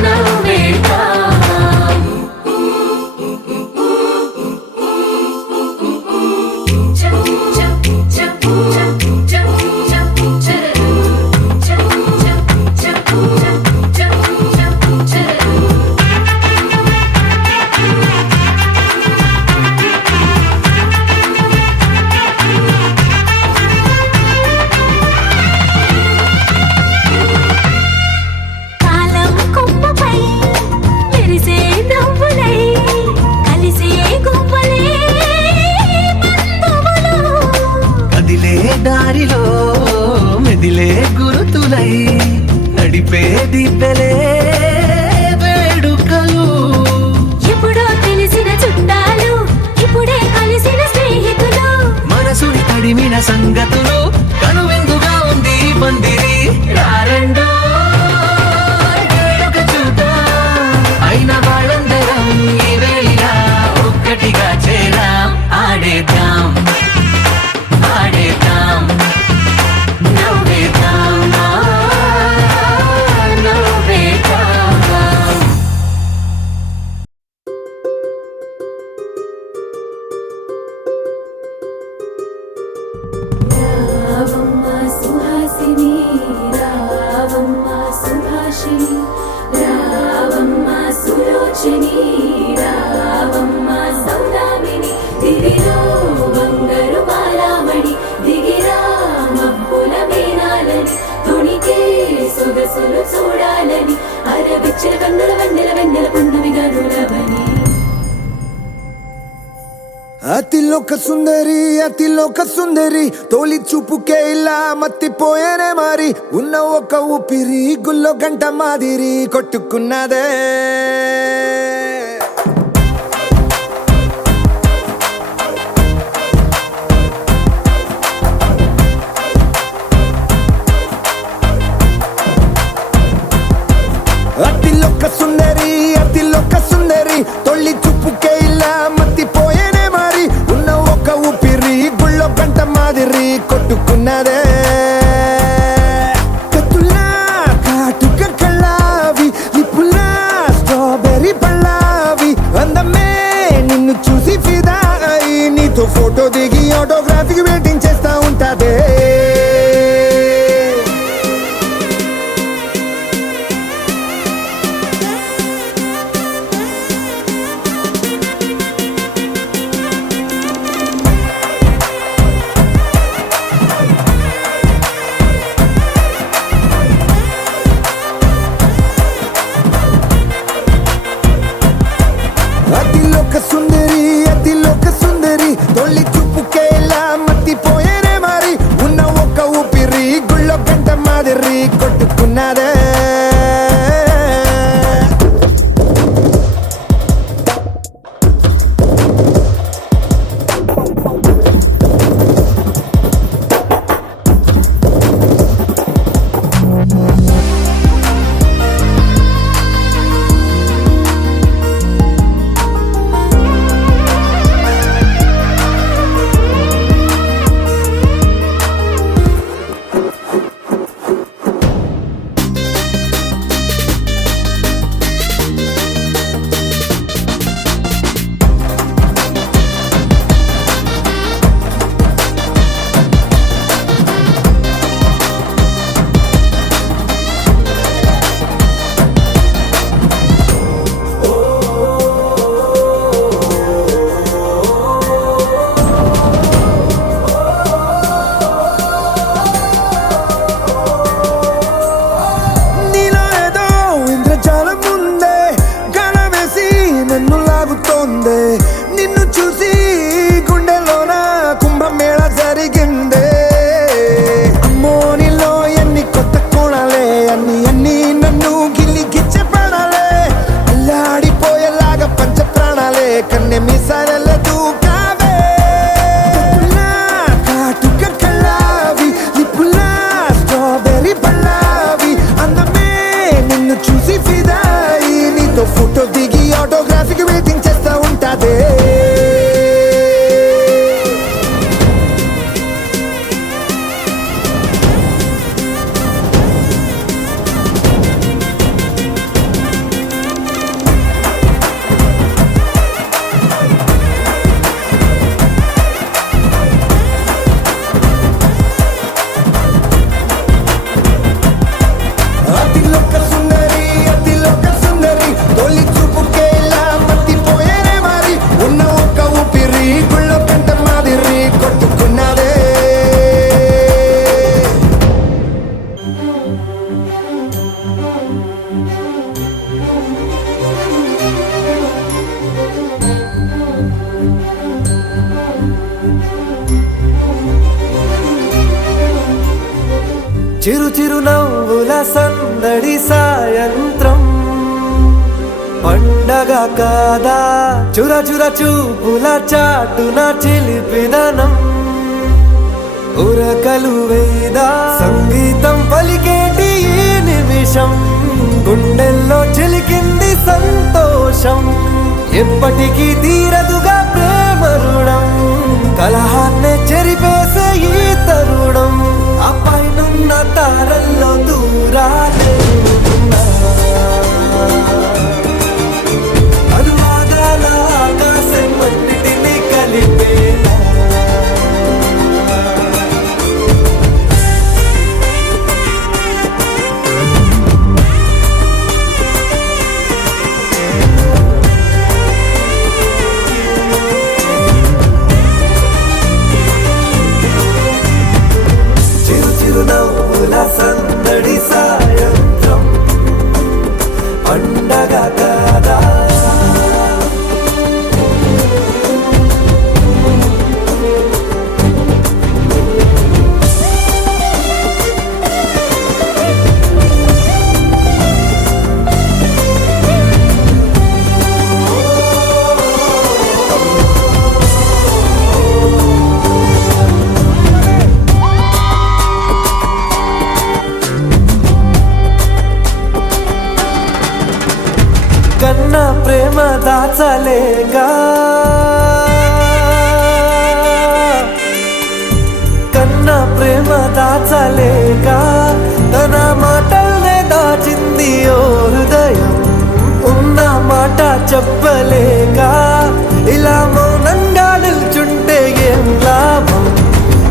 నవ్వేద్దాం. కాలం కొమ్మపై మెరిసే నవ్వులై కలిసే గువ్వలే బంధువులు. కదిలే దారిలో మెదిలే గురుతులై నడిపే దిబ్బెలే వేడుకలు. ఎప్పుడో తెలిసిన చుట్టాలు, ఇప్పుడే కలిసిన స్నేహితులు. మనసుని తడిమిన సంగతులు కనువిందుగా ఉంది ఈ పందిరి. రారండో వేడుక చూద్దాం, అయిన వాళ్ళందరం ఈ వేళ ఒక్కటిగా చేరాం. ఆడేద్దాం ఆడేద్దాం నవ్వేద్దాం, నవ్వేద్దాం. రావమ్మ సుహాసిని, రావమ్మ సుభాషిణి, రావమ్మ సులోచని, రావమ్మ సౌదామిని. దివిలో బంగారు బాలామణి, దిగిరా మబ్బుల మీనాలని, తొణికే సొగసులు చూడాలని, అరవిచ్చిన కన్నుల వెన్నెల వెన్నెల పున్నమిగా నులవని. అతిలోక సుందరి అతిలోక సుందరి, తోలి చూపుకే ఇలా మత్తిపోయేనే మరి. ఉన్న ఒక ఊపిరి గుల్లో గంట మాదిరి కొట్టుకున్నదే. అతిలోక సుందరి అతిలోక సుందరి, తొలి చూపుకే ఇలా మత్తిపోయేనే మరి. ఉన్న ఒక ఊపిరి గుళ్ళో గంట మాదిరి కొట్టుకున్నదే. కత్తులా కాటుక కళ్ళావి, నిప్పులా స్ట్రాబెర్రీ పళ్ళావి, అందమే నిన్ను చూసి ఫిదా అయి నీతో ఫోటో దిగి ఆటోగ్రాఫీకి వెయిటింగ్ చేస్తా ఉంటాదే. అతిలోక సుందరి అతిలోక సుందరి, తొలి చూపుకే ఇలా మత్తిపోయేనే మరి. ఉన్న ఒక ఊపిరి గుళ్ళో గంట మాదిరి కొట్టుకున్నదే. అన్ని నన్ను గిల్లి గిచ్చే ప్రాణాలే అల్లాడిపోయేలాగా పంచ ప్రాణాలే కన్నె మీసాలెల్లదు కావే కాటుక కళ్ళావి లిప్పులా స్ట్రాబెర్రీ పళ్ళావి అందమే నిన్ను చూసి ఫిదాయి నీతో ఫోటో దిగి ఆటోగ్రాఫీకి వెయిటింగ్ చేస్తా ఉంటాదే అతిలోక సుందరి తొలి చూపుకే ఇలా మత్తిపోయేనే మరి ఉన్న ఒక్క ఊపిరి గుళ్ళో కంట మాదిరి కొట్టుకున్నదే చిరు చిరు నవ్వుల సందడి సాయంత్రం పండగ కాదా చుర చుర చూపుల చాటున చిలిపిదనం ఉరకలు వేదా సంగీతం పలికేటి ఈ నిమిషం గుండెల్లో చిలికింది సంతోషం ఎప్పటికీ తీరదుగా ప్రేమ రుణం కలహాన్నే చెరిపేసే ఈ తరుణం ఆ పైనున్న తారల్లో దూరాలే ఉన్నా. అనువాదాల ఆకాశం అన్నిటినీ కలిపేనా చిరు చిరు నవ్వుల సందడి సాయంత్రం పండగ కాదా కన్న ప్రేమ దాచలేగా కన్న ప్రేమ దాచలేగా తన మాటల్నే దాచింది ఓ హృదయం ఉన్న మాట చెప్పలేగా ఇలా మౌనంగా నిల్చుంటే ఏం లాభం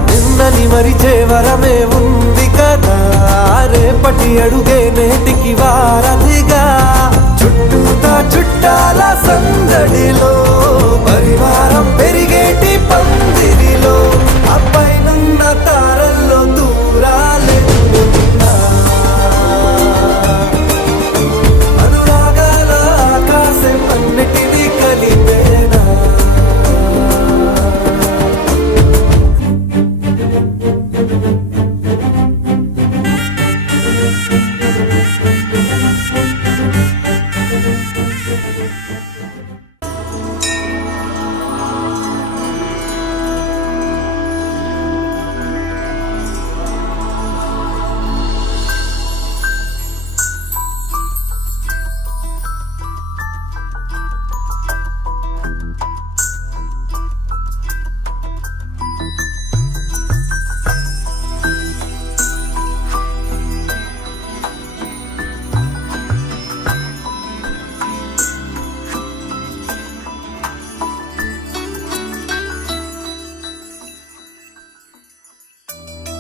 నిన్నని మరిచే వరమే ఉంది కదా రేపటి అడుగే నేటికి వారధిగా చుట్టూతా చుట్టాల సందడిలో పరివారం పెరిగేటి పందిరిలో అబ్బాయినున్న తారల్లో దూరాలే ఉన్నా. అనురాగాల ఆకాశం అన్నిటినీ కలిపేనా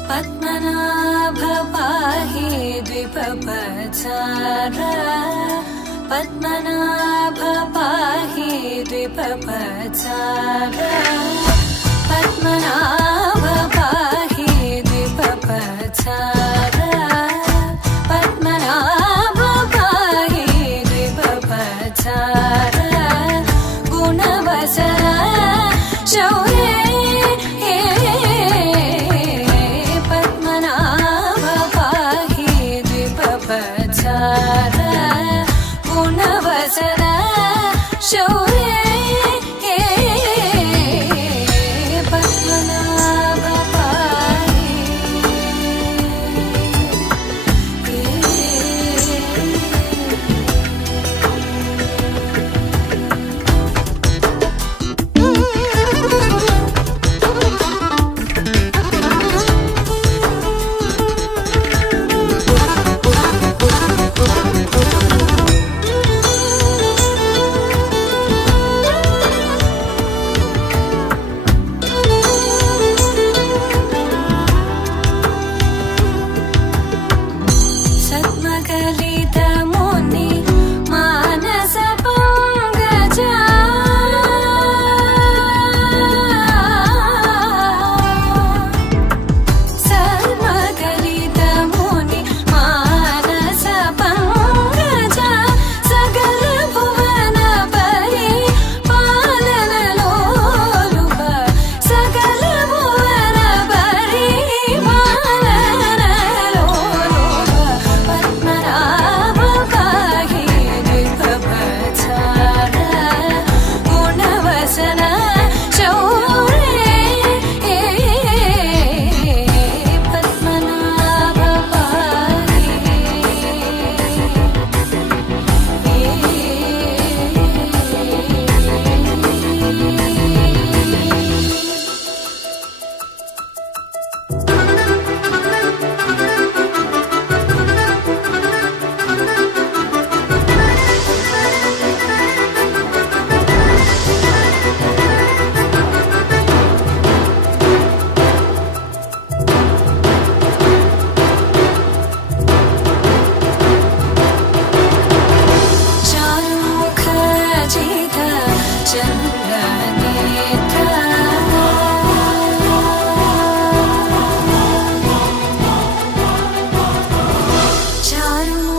पद्मनाभ पाहि द्विपपचार पद्मनाभ पाहि द्विपपचार पद्मनाभ पाहि द्विपपचार पद्मनाभ पाहि द्विपपचार गुणवचन शौर्ये पद्मनाभ पाहि द्विपपचार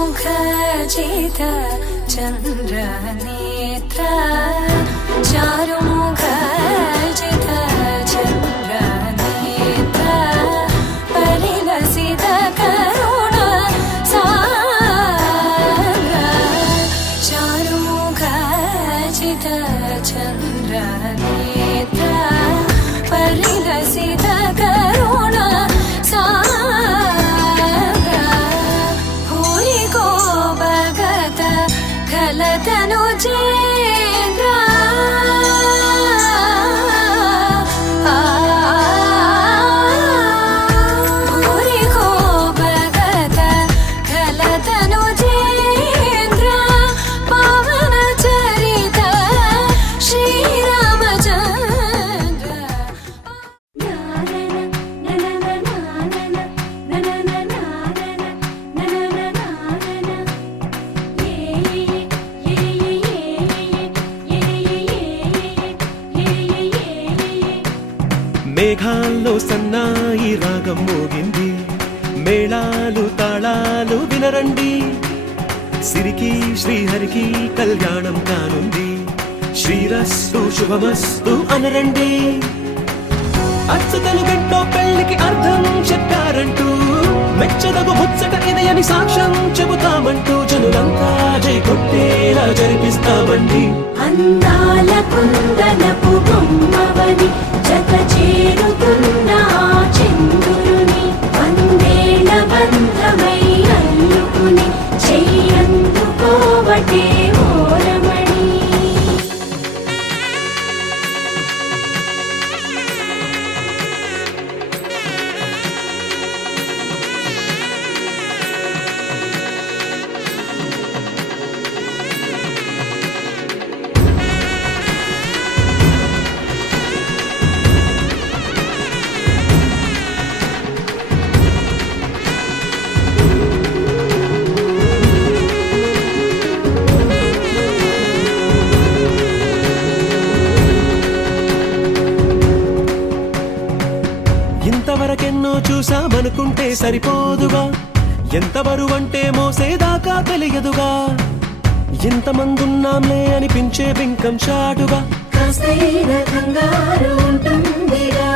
चारुमुखजित चन्द्रनेत्र चारुमुखजित चन्द्रनेत्र परिलसित करुण सान्द्र चारुमुखजित चन्द्रनेत्र परिलसित करुण सान्द्र भूरि को भगत खलतनु चेन्द्र भूरि को भगत खलतनु चेन्द्र पवन चरित श्रीरामचन्द्र మేఘాల్లో సన్నాయి రాగం మోగింది, మేళాలు తాళాలు వినరండి, సిరికి శ్రీహరికి కళ్యాణం కానుంది, శ్రీరస్తు శుభమస్తు అనరండి. అచ్చతలు గంటో పెళ్లికి అర్థం చెప్పారంటూ, మెచ్చదగు ముచ్చట ఇది అని సాక్ష్యం చెబుతామంటూ, జనులంతా జై కొట్టేలా జరిపిస్తామండి. అందాల కుందనపు బొమ్మవని జత చేరుతున్న ఆ చంద్రుని వందేళ్ల బంధమై అల్లుకుని చెయ్యందుకోవటే ఓరమణి. ఇంతవరకెన్నో చూసామనుకుంటే సరిపోదుగా, ఎంత బరువంటే మోసేదాకా తెలియదుగా, ఇంతమందున్నాంలే అనిపించే బింకం చాటుగా, కాస్తైన కంగారు ఉంటుందిరా.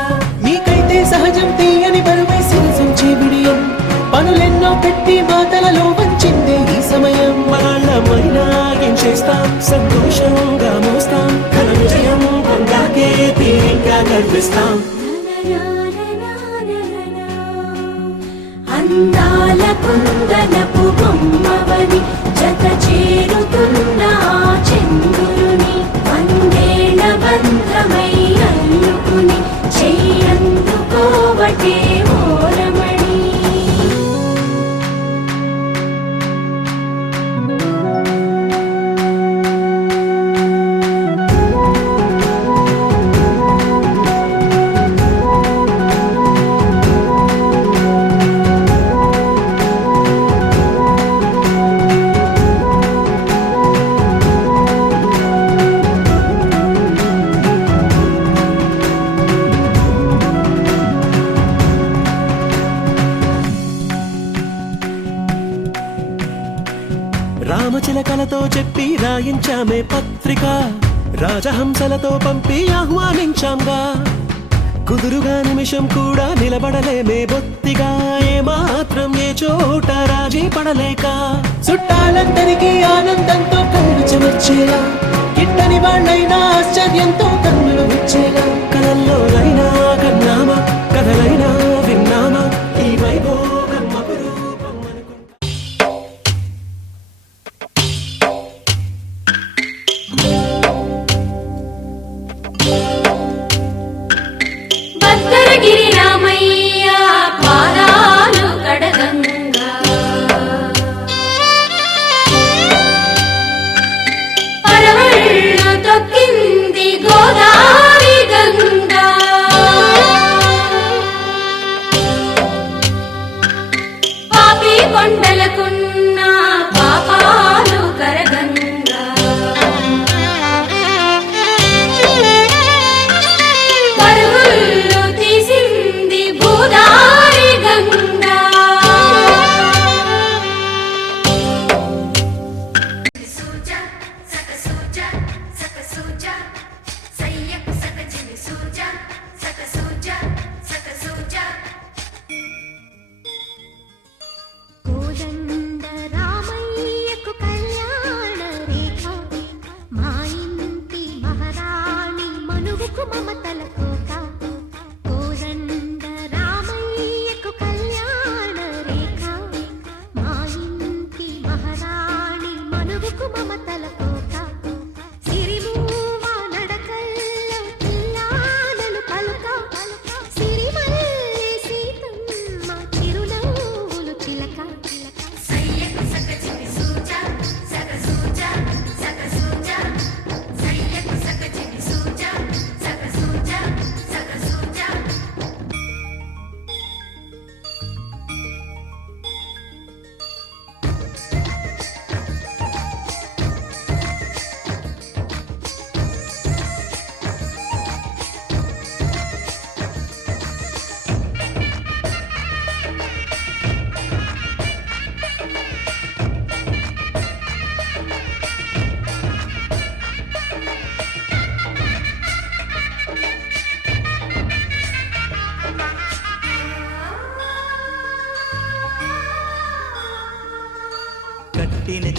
మీకైతే సహజం తీయని బరువై సిరిసించే బిడియం, పనులెన్నో పెట్టి మాటలలో వంచిందే ఈ సమయం. వాళ్ళమైనా ఏం చేస్తాం, సంతోషంగా మోస్తాం, ఘన విజయం పొందాకే తీరిగ్గా గర్విస్తాం. అందాల కుందనపు బొమ్మవని జత చేరుతున్న ఆ చంద్రుని వందేళ్ల బంధమై అల్లుకుని చెయ్యందుకోవటే ఓరమణి. రామచిలకలతో చెప్పి రాయించామే పత్రిక, రాజహంసలతో పంపి ఆహ్వానించాంగా, కుదురుగా నిమిషం కూడా నిలబడలేమే బొత్తిగా, ఏమాత్రం ఏ చోట రాజీ పడలేక, చుట్టాలందరికీ ఆనందంతో కళ్ళు చెమర్చేలా, గిట్టని వాళ్ళైనా ఆశ్చర్యంతో కన్నులు విచ్చేలా, కలల్లోనైనా కన్నామా కథలైనా విన్నామా, ఈ వైభోగం అపురూపం అనుకుంటా. భద్రగిరి రామయ్య పాదాలు కడగంగా పరవళ్ళు తొక్కింది గోదావరి గంగా.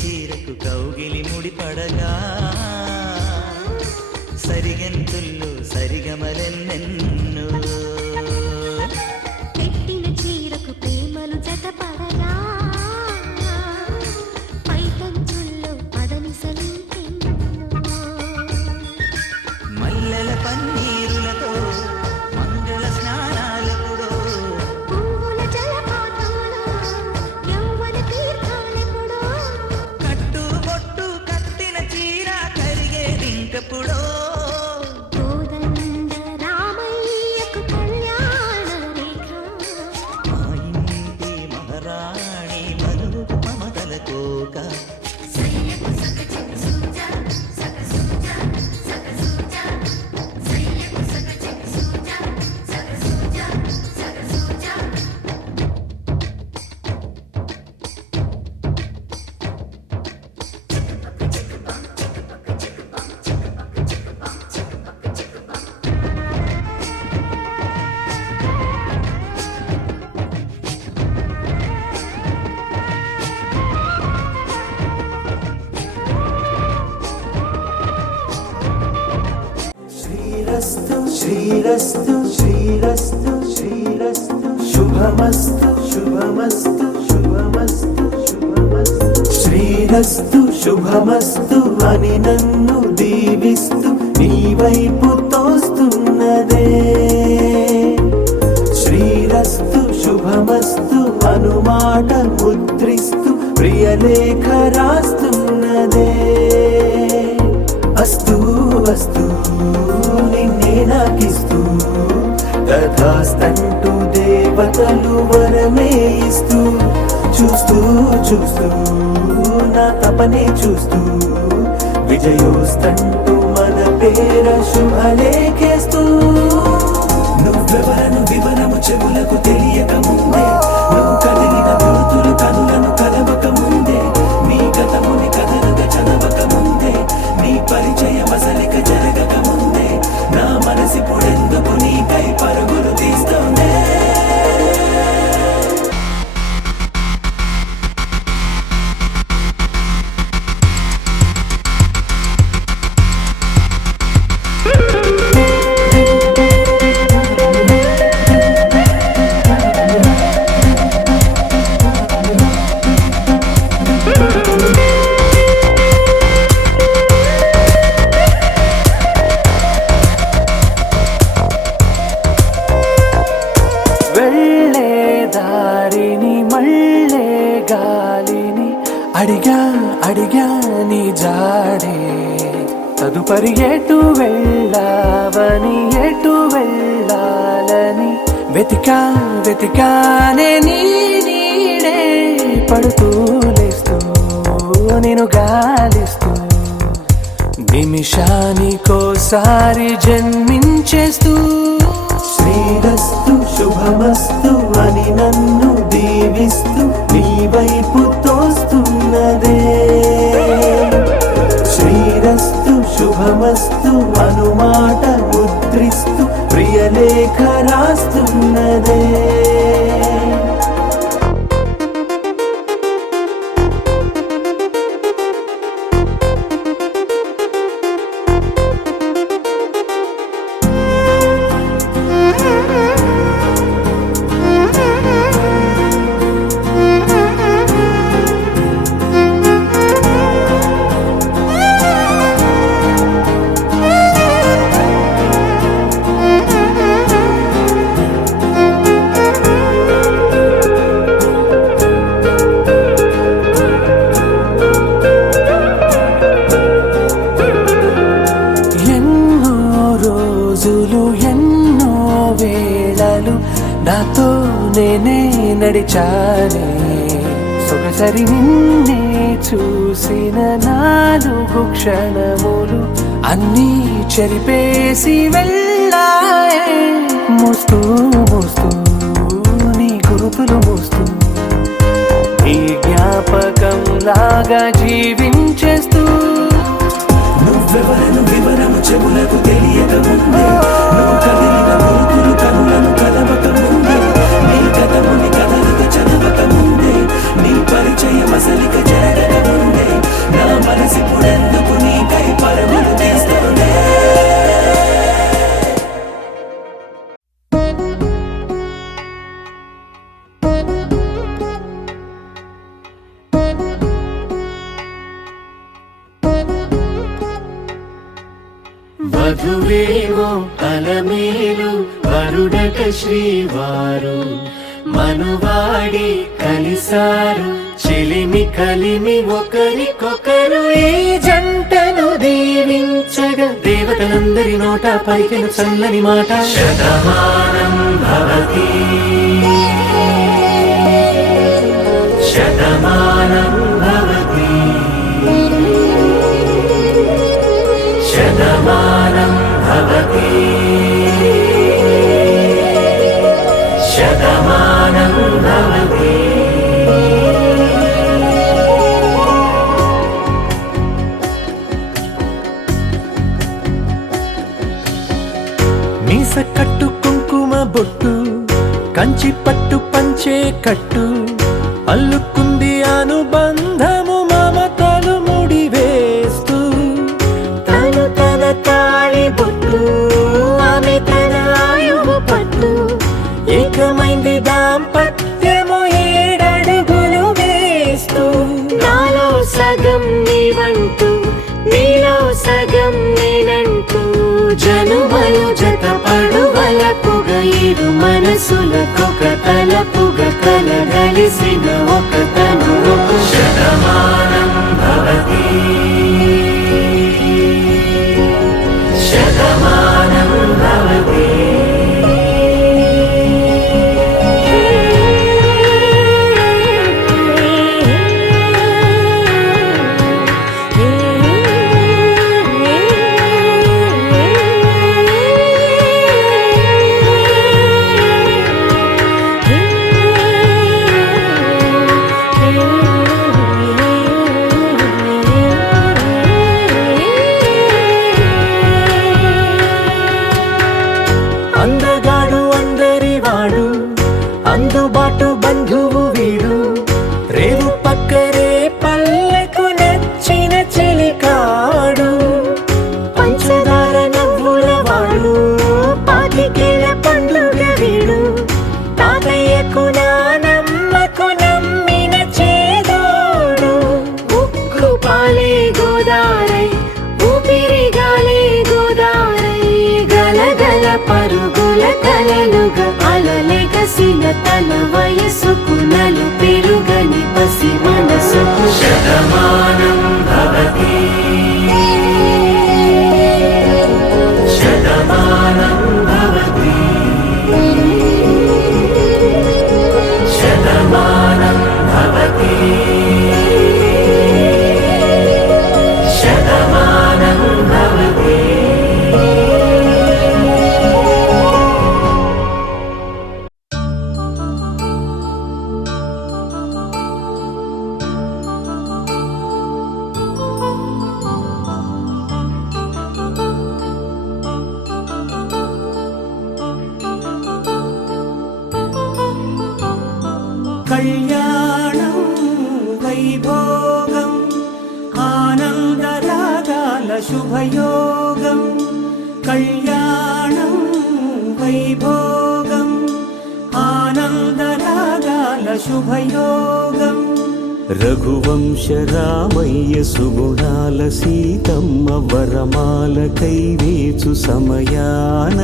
చీరకు కౌగిలి ముడిపడగా సరిగెంతుల్లో సరిగమలెన్నెన్నో పెట్టిన చీరకు ప్రేమలు జతపడగా పైకంచుల్లో పదనిసలింకెన్నో మల్లెల పన్నీరులతో మంగళ స్నానాలెప్పుడో పువ్వుల జలపాతంలో యవ్వన తీర్థాలెప్పుడో కట్టు బొట్టు కట్టిన చీర కరిగేదింకప్పుడో కోదండ రామయ్యకు కళ్యాణ రేఖ మా ఇంటి మహారాణి మనువు మమతల కోక శ్రీరస్తు శ్రీరస్తు శ్రీరస్తు శ్రీరస్తు శుభమస్తు శుభమస్తు శుభమస్తు శుభమస్తు శ్రీరస్తు శుభమస్తు అని నన్ను దీవిస్తూ నీ వైపు తోస్తున్నదే శ్రీరస్తు శుభమస్తు అనుమాట ముద్రిస్తూ ప్రియలేఖ రాస్తున్నదే అస్తు అస్తు నిన్నే నాకిస్తూ తథాస్తంటూ దేవతలు వరమే ఇస్తూ చూస్తూ చూస్తూ నా తపనే చూస్తూ విజయోస్తంటూ మన పేర శుభలేఖేస్తూ నువ్వెవరను వివరము చెవులకు తెలియక ముందే నువ్వు కలిగిన గుర్తులు కనులను కలవక ముందే నీ గతముని కథలుగా చదవక ముందే నీ పరిచయం అసలిక జరగక ముందే నా మనసిప్పుడెందుకు నీకై పరుగులు తీస్తోందే వెళ్ళే దారిని మళ్ళే గాలిని అడిగా అడిగా నీ జాడే తదుపరి ఎటు వెళ్ళావని ఎటు వెళ్ళాలని వెతికా వెతికానే నీ నీడే పడుతూ లేస్తూ నేను గాలిస్తూ నిమిషానికోసారి జన్మించేస్తూ శ్రీరస్తు శుభమస్తు అని నన్ను దీవిస్తూ నీ వైపు తోస్తున్నదే శ్రీరస్తు శుభమస్తు అనుమాట ముద్రిస్తూ ప్రియలేఖ రాస్తున్నదే నాతో నేనే నడిచానే సొగసరి నిన్నే చూసిన 4 క్షణములు అన్నీ చెరిపేసి వెళ్ళాయే మోస్తూ మోస్తూ నీ గురుతులు మోస్తూ ఈ జ్ఞాపకం లాగా జీవించేస్తూ నువ్వెవరను వివరము చెవులకు తెలియక ముందే నువ్వు కదిలిన గుర్తులు కనులను కలవక ముందే నీ గతముని కథలుగా చదవక ముందే నీ పరిచయం అసలిక జరగక ముందే వధువేమో అలమేలు వరుడట శ్రీవారు మనువాడి కలిసారు చెలిమి కలిమి ఒకరికొకరు ఈ జంటను దీవించగా దేవతలందరి నోట పలికిన చల్లని మాట శతమానం భవతి శతమానం భవతి శతమానం భవతి శతమానం భవతి. మీస కట్టు కుంకుమ బొట్టు కంచి పట్టు పంచే కట్టు అల్లుకుంది అనుబంధము మమతలు ముడివేస్తూ తను తన తాళి బొట్టు ఆమె తన ఆయువు పట్టు ఏకమైంది దాంపత్యము 7 అడుగులు వేస్తూ నాలో సగం నీవంటూ నీలో సగం నేనంటూ జనుమలు జతపడువలపుగ ఇరు మనసులకొక తలపుగ కలగలిసిన ఒక తను శతమానం భవతి శతమానం భవతి. అందగాడు అందరివాడు అందుబాటు బంధువు వీడు రేవు పక్కరే పల్లెకు నచ్చిన చెలికాడు పంచదార నవ్వుల వాడు పాతికేల పండుగ వీడు తాతయ్యకు నానమ్మకు నమ్మిన చేదోడు ఉక్కు పాలే గోదారై ఊపిరిగాలే గోదారై గలగల పరుగుల కలలుగా అలలెగసిన తన వయసుకు నలు పెరుగని పసి మనసుకు శతమానం భవతి శతమానం భవతి శతమానం భవతి శతమానం భవతి. కళ్యాణం వైభోగం ఆనందరాగాల శుభయోగం కళ్యాణం వైభోగం ఆనందరాగాల శుభయోగం రఘువంశ రామయ్య సుగుణాల సీతమ్మ వరమాల కైవేచు సమయాన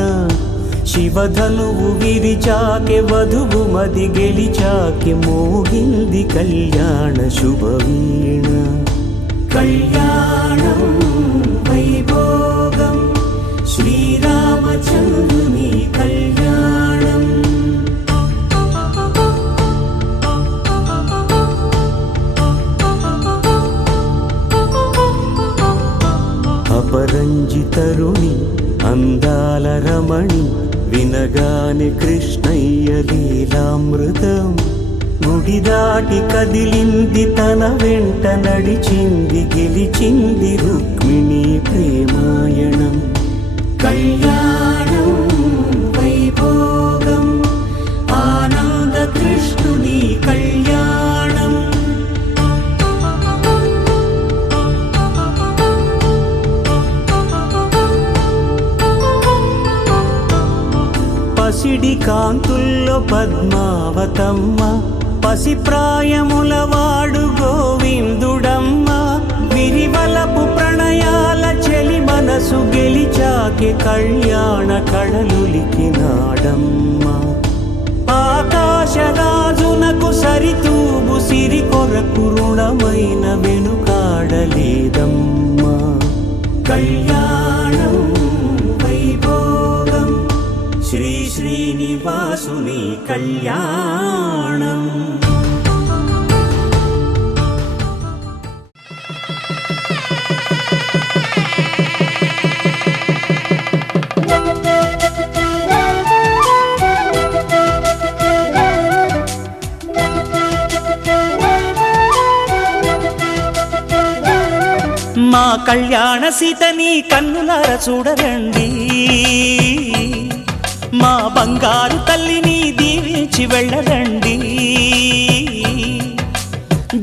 శివధనువు విరిచాకె వధువు మది గెలిచాకె మోగింది కళ్యాణ శుభవీణ కళ్యాణం వైభోగం శ్రీరామచంద్రుని కళ్యాణం అపరంజి తరుణి అందాల రమణి వినగాని కృష్ణయ్య లీలామృతం గుడి దాటి కదిలింది తన వెంట నడిచింది గెలిచింది రుక్మిణి ప్రేమాయణం కళ్యాణం వైభోగం ఆనంద కృష్ణుని కళ్యాణం పసిడి కాంతుల్లో పద్మావతమ్మ పసి ప్రాయముల వాడు గోవిందుడమ్మ విరివలపు ప్రణయాల చెలి మనసు మనసు గెలిచాకే కళ్యాణ కళలులికినాడమ్మా ఆకాశరాజునకు సరితూగు సిరి కొరకు రుణమైన వెనుకాడలేదమ్మా కళ్యాణం వైభోగం శ్రీ శ్రీనివాసుని కళ్యాణం మా కళ్యాణ సీతని కన్నులార చూడరండి మా బంగారు తల్లిని దీవించి వెళ్ళరండి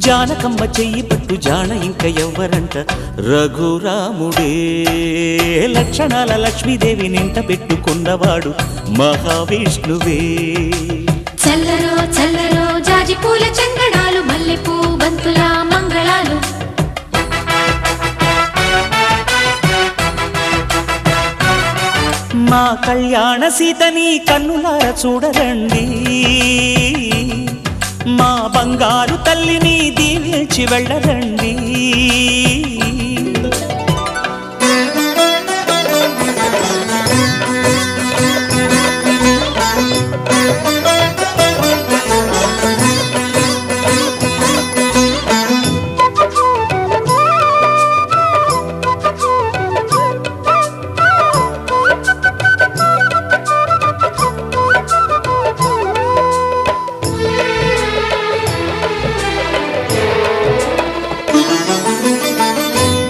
జానకమ్మ చెయ్యి పట్టు జాన ఇంక ఎవ్వరంట రఘురాముడే లక్షణాల లక్ష్మీదేవి నింట పెట్టుకున్నవాడు మహావిష్ణువే చల్లరో చల్లరో జాజి పూల చంగడాలు మల్లెపూ బంతుల మంగళాలు మా కళ్యాణ సీతని కన్నులార చూడరండి మా బంగారు తల్లిని దీవించి వెళ్ళరండి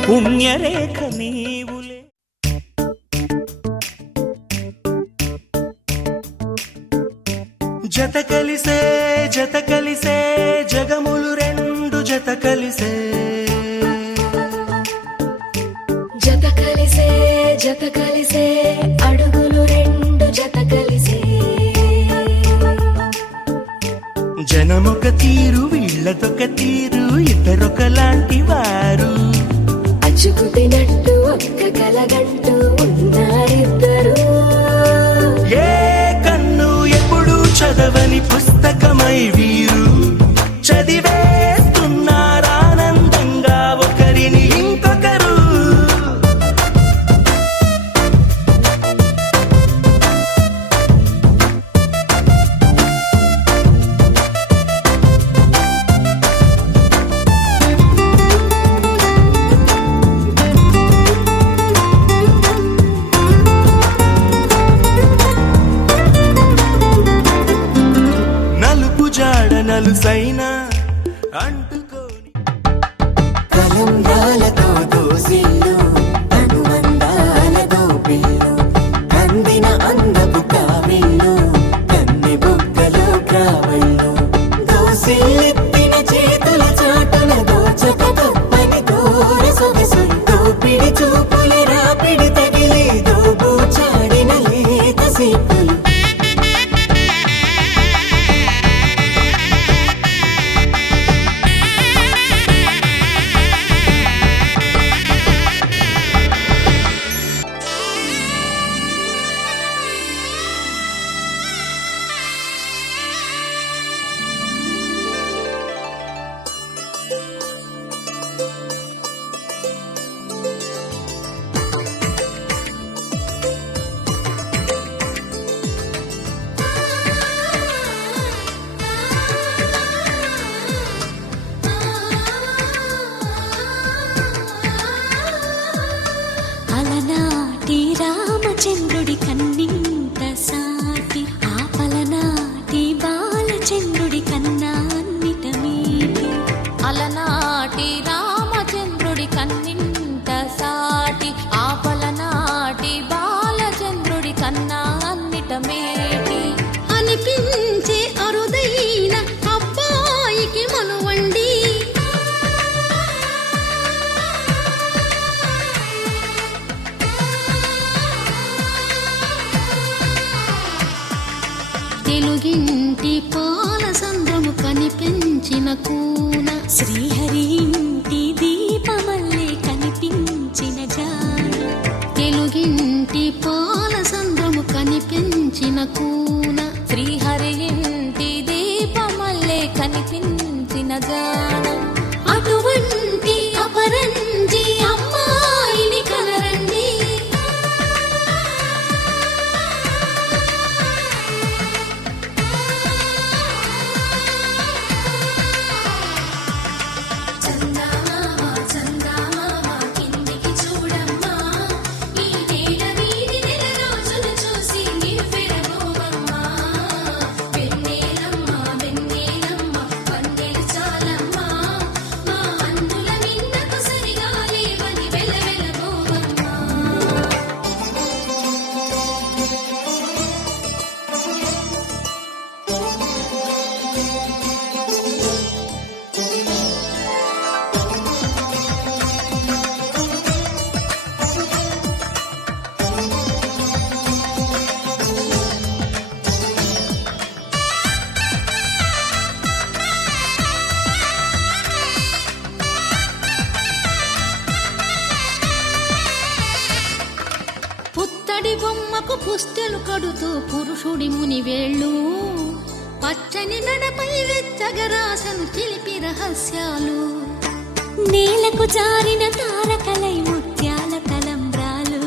పుణ్యరేఖ నీవులే జత కలిసే జగములు రెండు జత కలిసే జత కలిసే అడుగులు రెండు జత కలిసే జనమొక తీరు వీళ్ళదొక తీరు ఇద్దరొకలాంటి వారు అచ్చుకుతినట్టు ఒక్క కలగంటూ ఉన్నారిద్దరు ఏ కన్ను ఎప్పుడు చదవని పుస్తకమై వీరు చదివేస్తున్నారానందంగా ఒకరిని ఇంకొకరు నలుసైనా అంటుకోని కలంబ్రాలతో దోసిల్లు అనుబంధాలతో పిల్లు అందిన అందపు కావిళ్ళు కన్నె బుగ్గలో గ్రావళ్ళు దోసిల్లెత్తిన చేతుల చాటున దోచక తప్పని దూర సొగసులు దోపిడి చూపుల రాపిడి తగిలి దోబూచాడిన లేత సీపులు అలనాటి రామచంద్రుడి కన్నింత సాటి ఆపలనాటి బాలచంద్రుడి కన్నా అన్నిట మీటి అలనాటి రామచంద్రుడి కన్నింత సాటి ఆపలనాటి బాలచంద్రుడి కన్నా అన్నిట మేటి అనిపించే అరుదైన అబ్బాయికి మనువండి తెలుగింటి పాల సంద్రము కనిపించిన కూన శ్రీహరి ఇంటి దీపమల్లే కనిపించిన జాన పుత్తడి బొమ్మకు పుస్తెలు కడుతూ పురుషుడి ముని వేళ్ళు పచ్చని నడపై వెచ్చగరాసను చిలిపి రహస్యాలు నేలకు జారిన తారకలై ముత్యాల తలంబ్రాలు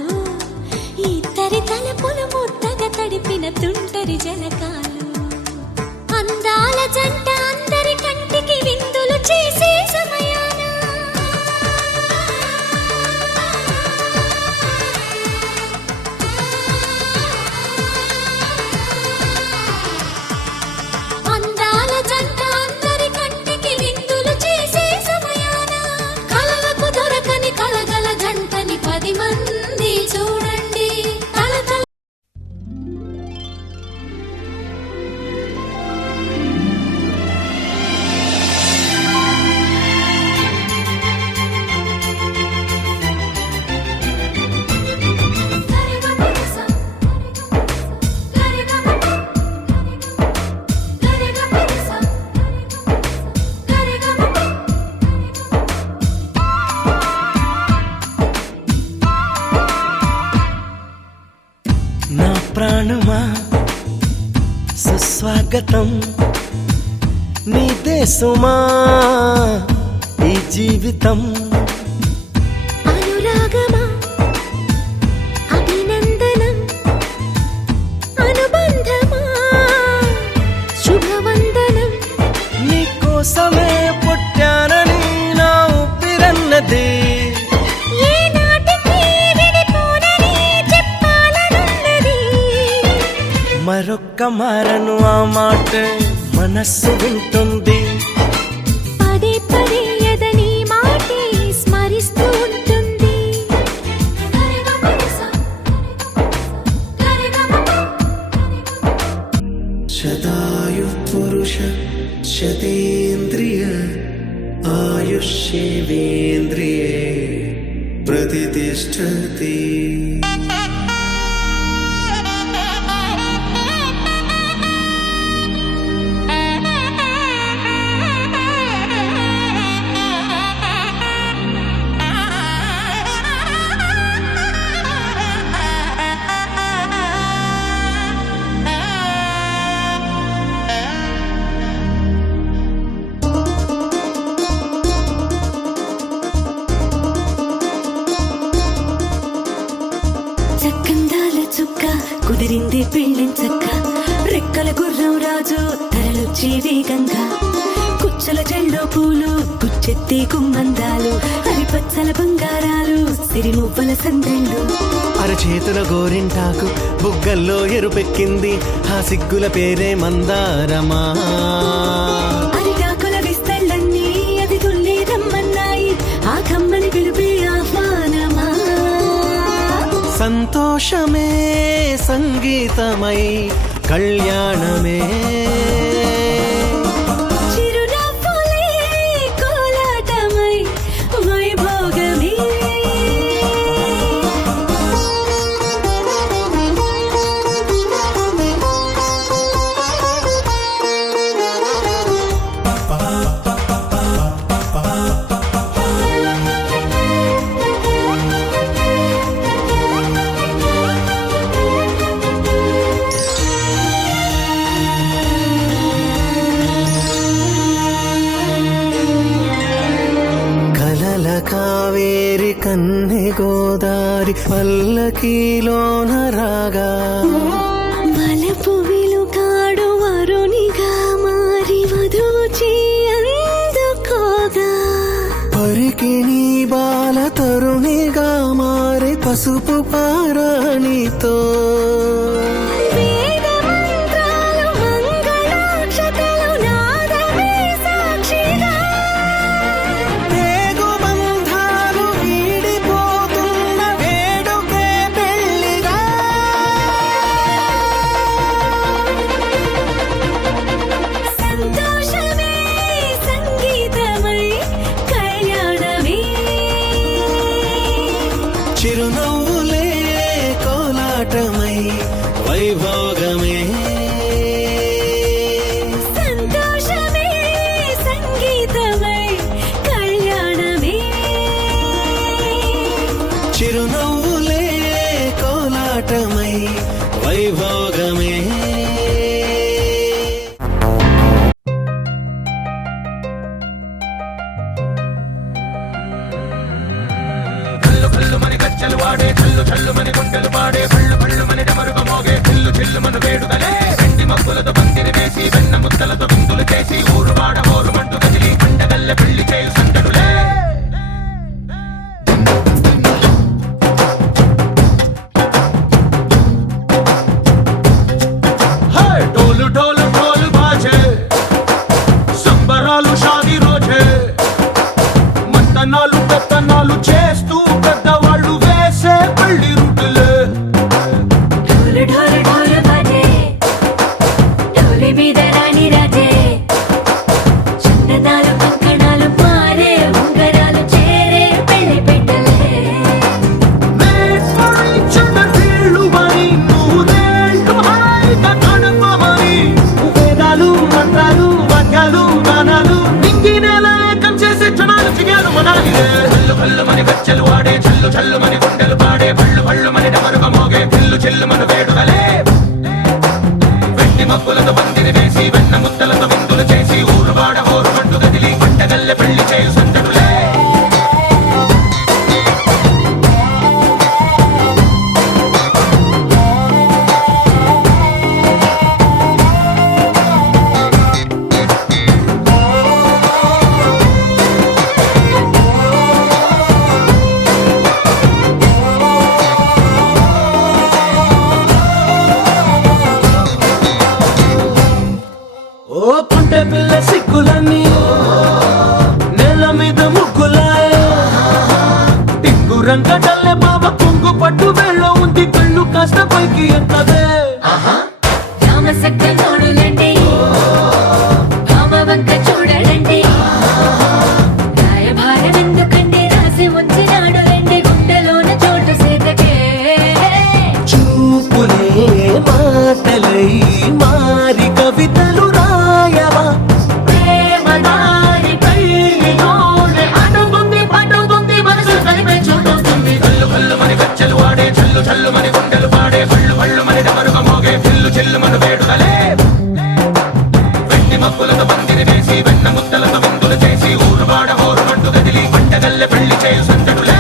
ఇద్దరి తలపులు ముద్దగా తడిపిన తుంటరి జలకాలు అందాల జంట అందరి కంటికి విందులు చేసే సమయాన అందాల జంట అందరి కంటికి విందులు చేసే సమయాన కలలకు దొరకని కలగల జంటని 10 మంది చూడండి కలకల నా ప్రాణమా సుస్వాగతం నీ దేశమా ఈ జీవితం అనురాగమా అభినందనం అనుబంధమా శుభవందనం నీ కోసమే పుట్టానని నా ఊపిరన్నది ఏ నాటికి విడిపోనని చెప్పాలనున్నది మరొక్క మారను ఆ మాట మనస్సు వింటుంది పదే పదే ఎదని మాటే స్మరిస్తూ ఉంటుంది శతాయు పురుష శతేంద్రియ ఆయుష్యేంద్రియే ప్రతిష్టతి. చక్కందాల చుక్క కుదిరింది పెళ్ళించక్క రెక్కల గుర్రం రాజు తరలొచ్చే వేగంగా కుచ్చల చెల్లో పూలు గుచ్చెత్తి కుమ్మందాలు హరిపచ్చల బంగారాలు సిరిమువ్వల సందెళ్ళు అరచేతుల గోరింటాకు బుగ్గల్లో ఎరుపెక్కింది ఆ సిగ్గుల పేరే మందారమా అరిగాకుల విస్తళ్ళన్నీ అది తుల్లి రమ్మన్నాయి ఆ కమ్మని పిలిపి ఆహ్వానమా సంతోషమే సంగీతమై కళ్యాణమే చిరునవ్వులే కోలాటమై వైభోగమే కలల కావేరి కన్నె గోదారి పల్లకీలోన రాగా వలపు విలుకాడు వరునిగా మారి వధువు అందుకోగా పరికిణి బాల తరుణిగా మారి పసుపు పారాణితో వేద మంత్రాలు మంగళాక్షతలు నాదమే సాక్షిగా పేగు బంధాలు వీడిపోతున్న వేడుకే పెళ్లిగా సంతోషమే సంగీతమై కళ్యాణమే చిరునవ్వులే కోలాటమై వైభోగమే సంతోషమే సంగీతమై కళ్యాణమే చిరునవ్వులే కోలాటమై వైభోగమే కల్లు కల్లు మని గచ్చలు వాడే చల్లు చల్లు మని గుండెలు పాడే పళ్ళు పళ్ళు మని డమరుగ మోగే చిల్లు చిల్లు మన వేడుదలే వెండి మబ్బులతో పందిరి వేసి వెన్న ముద్దలతో విందులు చేసి ఊరు వాడ ఊరు మంటు కదిలి పండగల్లె పెళ్లి చేయు సందడులే ढोल ढोल ढोल बाजे సంబరాలు షాదీ రోజే మంతనాలు పెత్తనాలు చేస్తూ పెద్దవాళ్ళు వేసే పెళ్లి రుటులే ढोल ढोल ढोल बाजे ढोली మీద రాణి రాజే చందనాలు కంకణాలు మారే ఉంగరాలు చేరే పెళ్లి పెట్టలే Made for each other వీళ్ళువని నూరేళ్ళు హాయిగా గడపమని వేదాలు మంత్రాలు వాక్యాలు గానాలు నింగినేల ఏకం చేసే క్షణాలు చిగారు మనాలిలే కల్లు కల్లు మని గచ్చలు వాడే చల్లు చల్లు మని గుండెలు పాడే పళ్ళు పళ్ళు మని డమరుగ మోగే చిల్లు చిల్లు మన వేడుదలే వెండి మబ్బులతో పందిరి వేసి వెన్న ముద్దలతో విందులు చేసి ఊరు వాడ ఊరు మంటు కదిలి పంటగల్లె పెళ్లి చేయు సందడులే ఓ పుంటె పిల్ల సిక్కులన్నీ నేల మీద ముగ్గులాయే టింగు రంగడల్లె బాబ కుంగు పట్టు వేళ్ళ ఉంది కళ్ళు కాస్త పైకి ఎక్కదే రామసక్క నోడులండి రామవంక చూడడండి రాయభారం ఎందుకండి రాసి ఉంచినాడు రండి గుండెలోన చోటు సీతకే చూపులే మాటలై మారి కవితలు రాయవా ప్రేమదారి పెళ్లిలోనే అడుగుంది పట్టుకుంది మనసు కలిపే చూడుతుంది కల్లు కల్లు మని గచ్చలు వాడే చల్లు చల్లు మని గుండెలు పాడే పళ్ళు పళ్ళు మని డమరుగ మోగే చిల్లు చిల్లు మన వేడుదలే వెండి మబ్బులతో పందిరి వేసి వెన్న ముద్దలతో విందులు చేసి ఊరు వాడ ఊరు మంటు కదిలి పంటగల్లె పెళ్లి చేయు సందడులే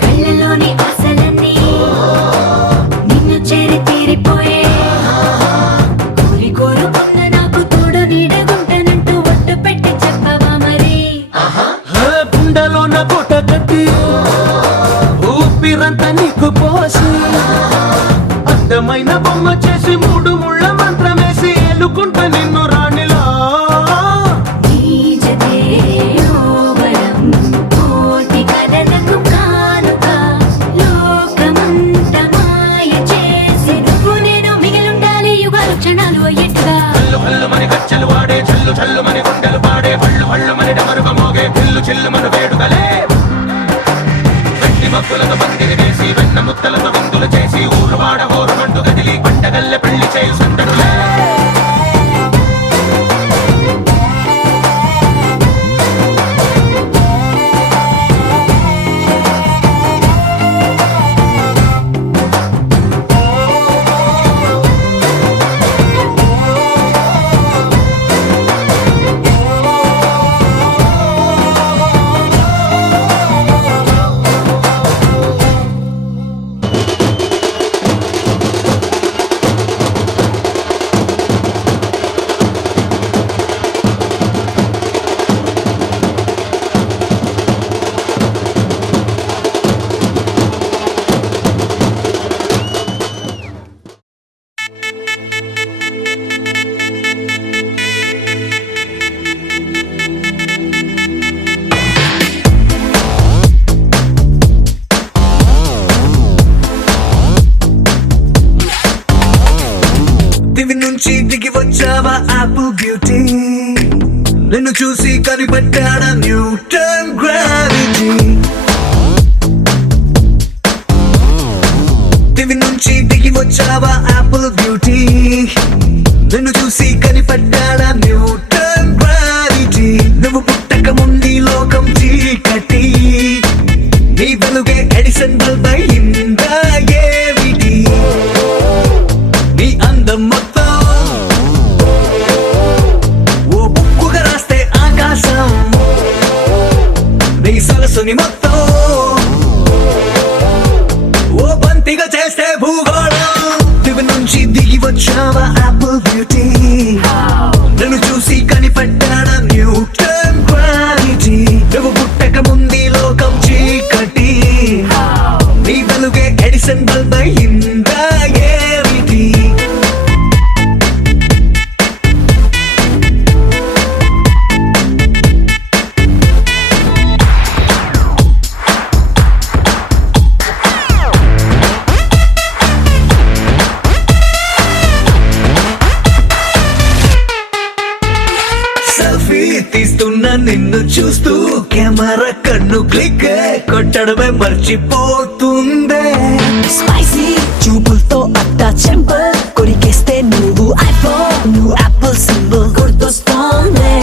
కళ్ళలోని ఆశలన్నీ నిన్ను చేరి తీరిపోయే కోరి కోరుకున్న నాకు తోడు నీడగుంటానంటూ ఒట్టు పెట్టి చెప్పవా మరి గుండెలోన కోట కట్టి ఊపిరంతా నీకు పోసి అందమైన బొమ్మ చేసి మూడు ముళ్ళ మంత్రమేసి ఎలుకుంటా నిన్ను రాణిలా నీ జతే యోవరం కోటి కథలకు కానుక లోకమంత మాయ చేసి నువ్వు నేను మిగిలుండాలి యుగాలు క్షణాలు అయ్యేట్టుగా కల్లు కల్లు మని గచ్చలు వాడే చల్లు చల్లు మని గుండెలు పాడే పళ్ళు పళ్ళు మని డమరుగ మోగే చిల్లు చిల్లు మన వేడుదలే వెండి మబ్బులతో పందిరి వేసి వెన్న ముద్దలతో విందులు చేసి ఊరు వాడ ఊరు మంటు కదిలి పంటగల్లె పెళ్లి చేయు సందడులే బ్యూటీ నిన్ను చూసి కనిపెట్టాడా న్యూటన్ గ్రావిటీ దివి నుంచి దిగి వచ్చావా యాపిల్ బ్యూటీ నిన్ను చూసి కనిపెట్టాడా న్యూటన్ గ్రావిటీ నువ్వు పుట్టక ముందు లోకం చీకటి నీ వెలుగే ఎడిసన్ బల్బ్ అయిందా ఏమిటి నీ అందం మొత్తం ఓ బుక్కుగా రాస్తే ఆకాశం నీ సరస్సుని మొత్తం ఓ బంతిగా చేస్తే భూగోళం దివి నుంచి దిగి వచ్చావా యాపిల్ బ్యూటీ నన్ను చూసి కనిపెట్టాడా న్యూటన్ గ్రావిటీ నువ్వు పుట్టక ముందు లోకం చీకటి నీ వెలుగే ఎడిసన్ బల్బ్ అయిందా ఏమిటి సెల్ఫీ తీస్తున్నా నిన్ను చూస్తూ కెమెరా కన్ను క్లిక్ కొట్టడమే మర్చిపోతుందే స్పైసీ చూపులతో అట్టా చెంపల్ కొరికేస్తే నువ్వు ఐఫోన్ నువ్వు యాపిల్ సింబల్ గుర్తొస్తోంది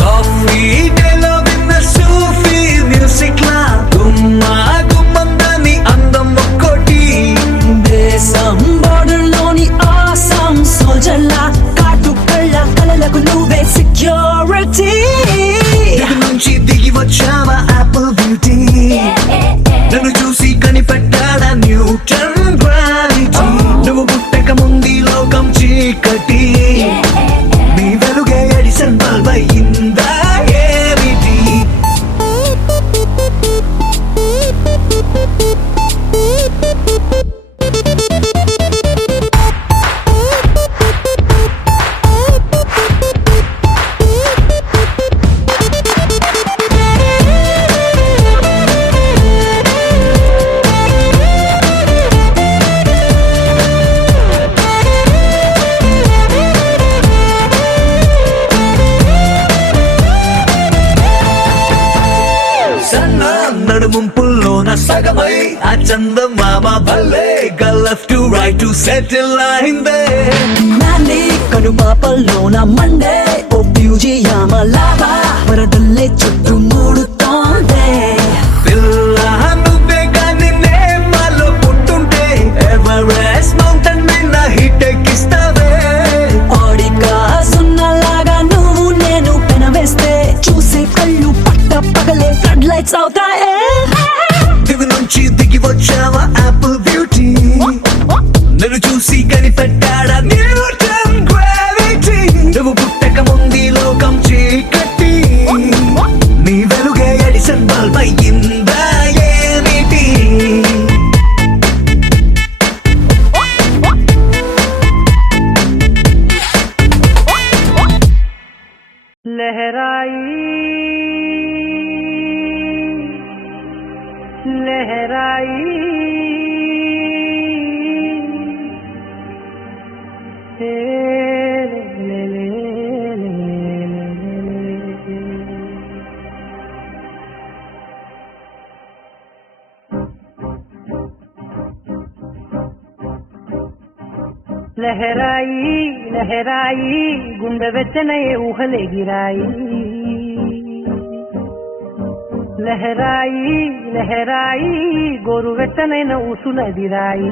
కాఫీ డేలో విన్న సూఫీ మ్యూజిక్ లా గుమ్మా గుమ్మందాని అందం ఒక్కోటి దేశం బోర్డర్ లోని ఆసాం సోల్జర్ లా కాటు కళ్ళ కలలకు నువ్వే సెక్యూరిటీ దిగు నుంచి దిగి వచ్చావా యాపిల్ బ్యూటీ నన్ను చూసి కనిపెట్టాడా న్యూటన్ గ్రావిటీ నువ్వు పుట్టక ముందు లోకం చీకటి నీ వెలుగే ఎడిసన్ బల్బ్ అయిందా ఏమిటి సన్న నడుముంపుల్లోన సగమై ఆ చందమామ భలే left to right to settle అయిందే నాని కనుపాపల్లోన మండే ఓ బ్యూజియామ లావా వరదల్లే చుట్టూ మూడుతోందే పిల్ల నువ్వే కానీ నేమాలో పుట్టుంటే ఎవరెస్ట్ మౌంటైన్ మీద హిట్ ఎక్కిస్తావే ఓడిగా సున్నలాగా నువ్వు నేను పెనవేస్తే చూసే కళ్ళు పట్ట పగలే ఫ్లడ్ లైట్స్ అవుతాయే దివి నుంచి దిగి వచ్చావా యాపిల్ బ్యూటీ నన్ను చూసి కనిపెట్టాడా న్యూటన్ గ్రావిటీ నువ్వు పుట్టక ముందు లోకం చీకటి నీ వెలుగే ఎడిసన్ బల్బ్ అయ్యిందా ఏమిటి लहराई लहराई ले ले ले लहराई लहराई गुंड వెచ్చనయే ఊహలెగిరాయి లహరాయి లహరాయి గోరువెచ్చనైన ఊసులదిరాయి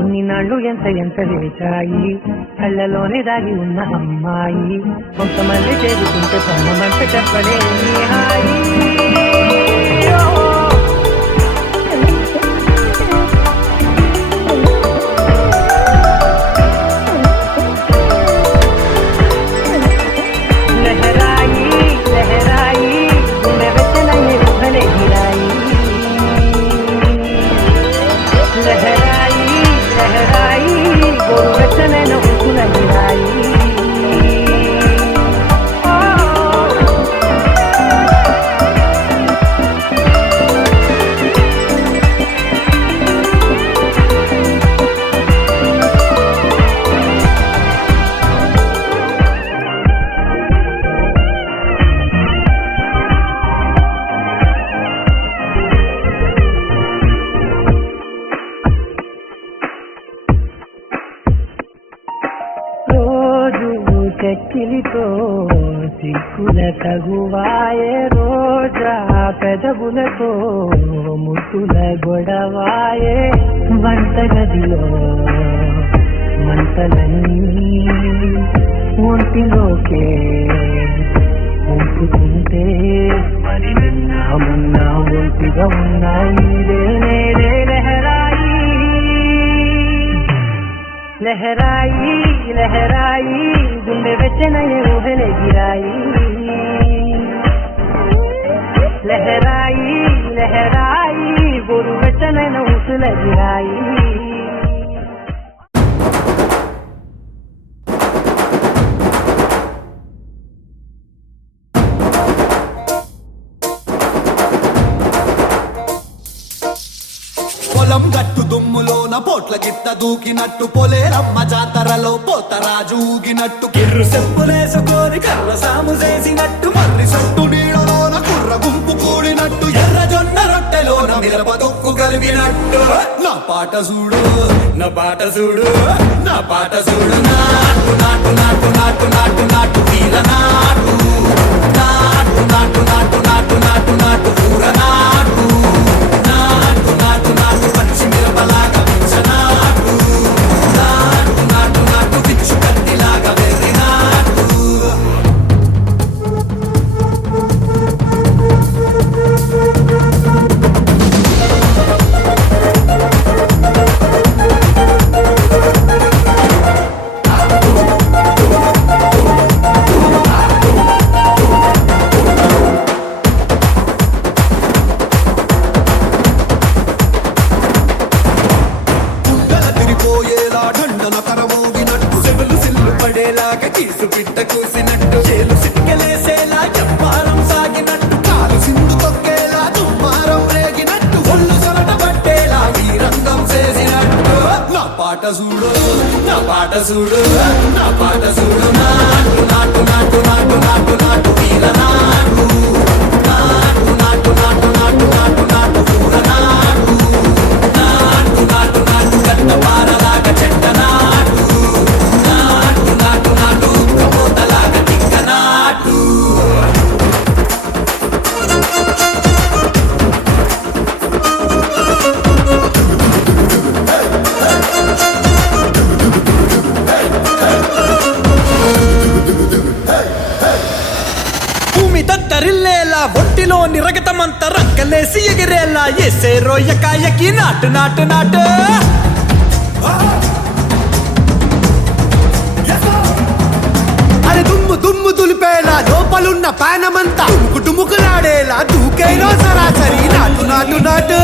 ఇన్ని నాళ్ళు ఎంత ఎంత వేచాయి కళ్ళలోనే దాగి ఉన్న అమ్మాయి కొంతమంది చేరుకుంటే తమ్మమంట చెప్పలేని హాయి చెక్కిలితో సిక్కుల తగువాయే రోజా పెదవులతో ముద్దుల గొడవాయే వంటగదిలో మంటలన్నీ ఒంటిలోకే ఉంపుతుంటే మరి నిన్న మొన్న ఒంటిగా ఉన్నాయి నేడే లహరాయి లహరాయి లహరాయి గుండె వెచ్చనయ్యే ఊహలే గిరాయి లహరాయి లహరాయి గోరు వెచ్చనైన ఊసుల గిరాయి పొలం గట్టు దుమ్ములోన పోట్ల గిట్ట దూకినట్టు పొలేరమ్మ జాతరలో పోతరాజు ఊగినట్టు కిర్రు చెప్పులేసుకొని కర్ర సాము చేసినట్టు మర్రి సొట్టు నీడలోన కుర్ర గుంపు కూడినట్టు ఎర్ర జొన్న రొట్టెలోన మిరప దొక్కు కలిపినట్టు నా పాట చూడు నా పాట చూడు నా పాట చూడు నాటు నాటు నాటు నాటు నాటు నాటు వీర నాటు నాటు నాటు నాటు నాటు నాటు నాటు కూర నాటు నాటు నాటు నాటు పచ్చి మిరపలాగా పిచ్చనాటు నాటు నాటు నాటు పిచ్చు కత్తిలాగా వెర్రి నాటు గుడ్డల తిరిపోయేలా ఢండన కరమోగినట్టు చెవులు సిల్లు పడేలాగా కీసు పిట్ట కూసినట్టు చేలు సిక్కలేసేలా చెప్పారం సాగినట్టు కాలు సింధు తొక్కేలా దుమ్మారం రేగినట్టు ఒళ్ళు సొరట పట్టేలా వీరంగం చేసినట్టు నా పాట చూడు నా పాట చూడు నా పాట చూడు నాటు నాటు నాటు నాటు నాటు నాటు వీర నాటు నాటు నాటు నాటు నాటు నాటు నాటు కూర నాటు నాటు నాటు నాటు కట్ట పారలాగా చెట్ట నాటు నాటు నాటు నాటు కమోతలాగా తిక్క నాటు భూమి దద్దరిల్లేలా ఒంటిలోని రగతమంతా రక్కలేసి ఎగిరేలా ఎసే రోయకాయకి నాటు నాటు నాటు అరే దుమ్ము దుమ్ము దులిపేలా లోపలున్న పానమంతా డుముకులాడేలా దూకేలో సరాసరి నాటు నాటు నాటు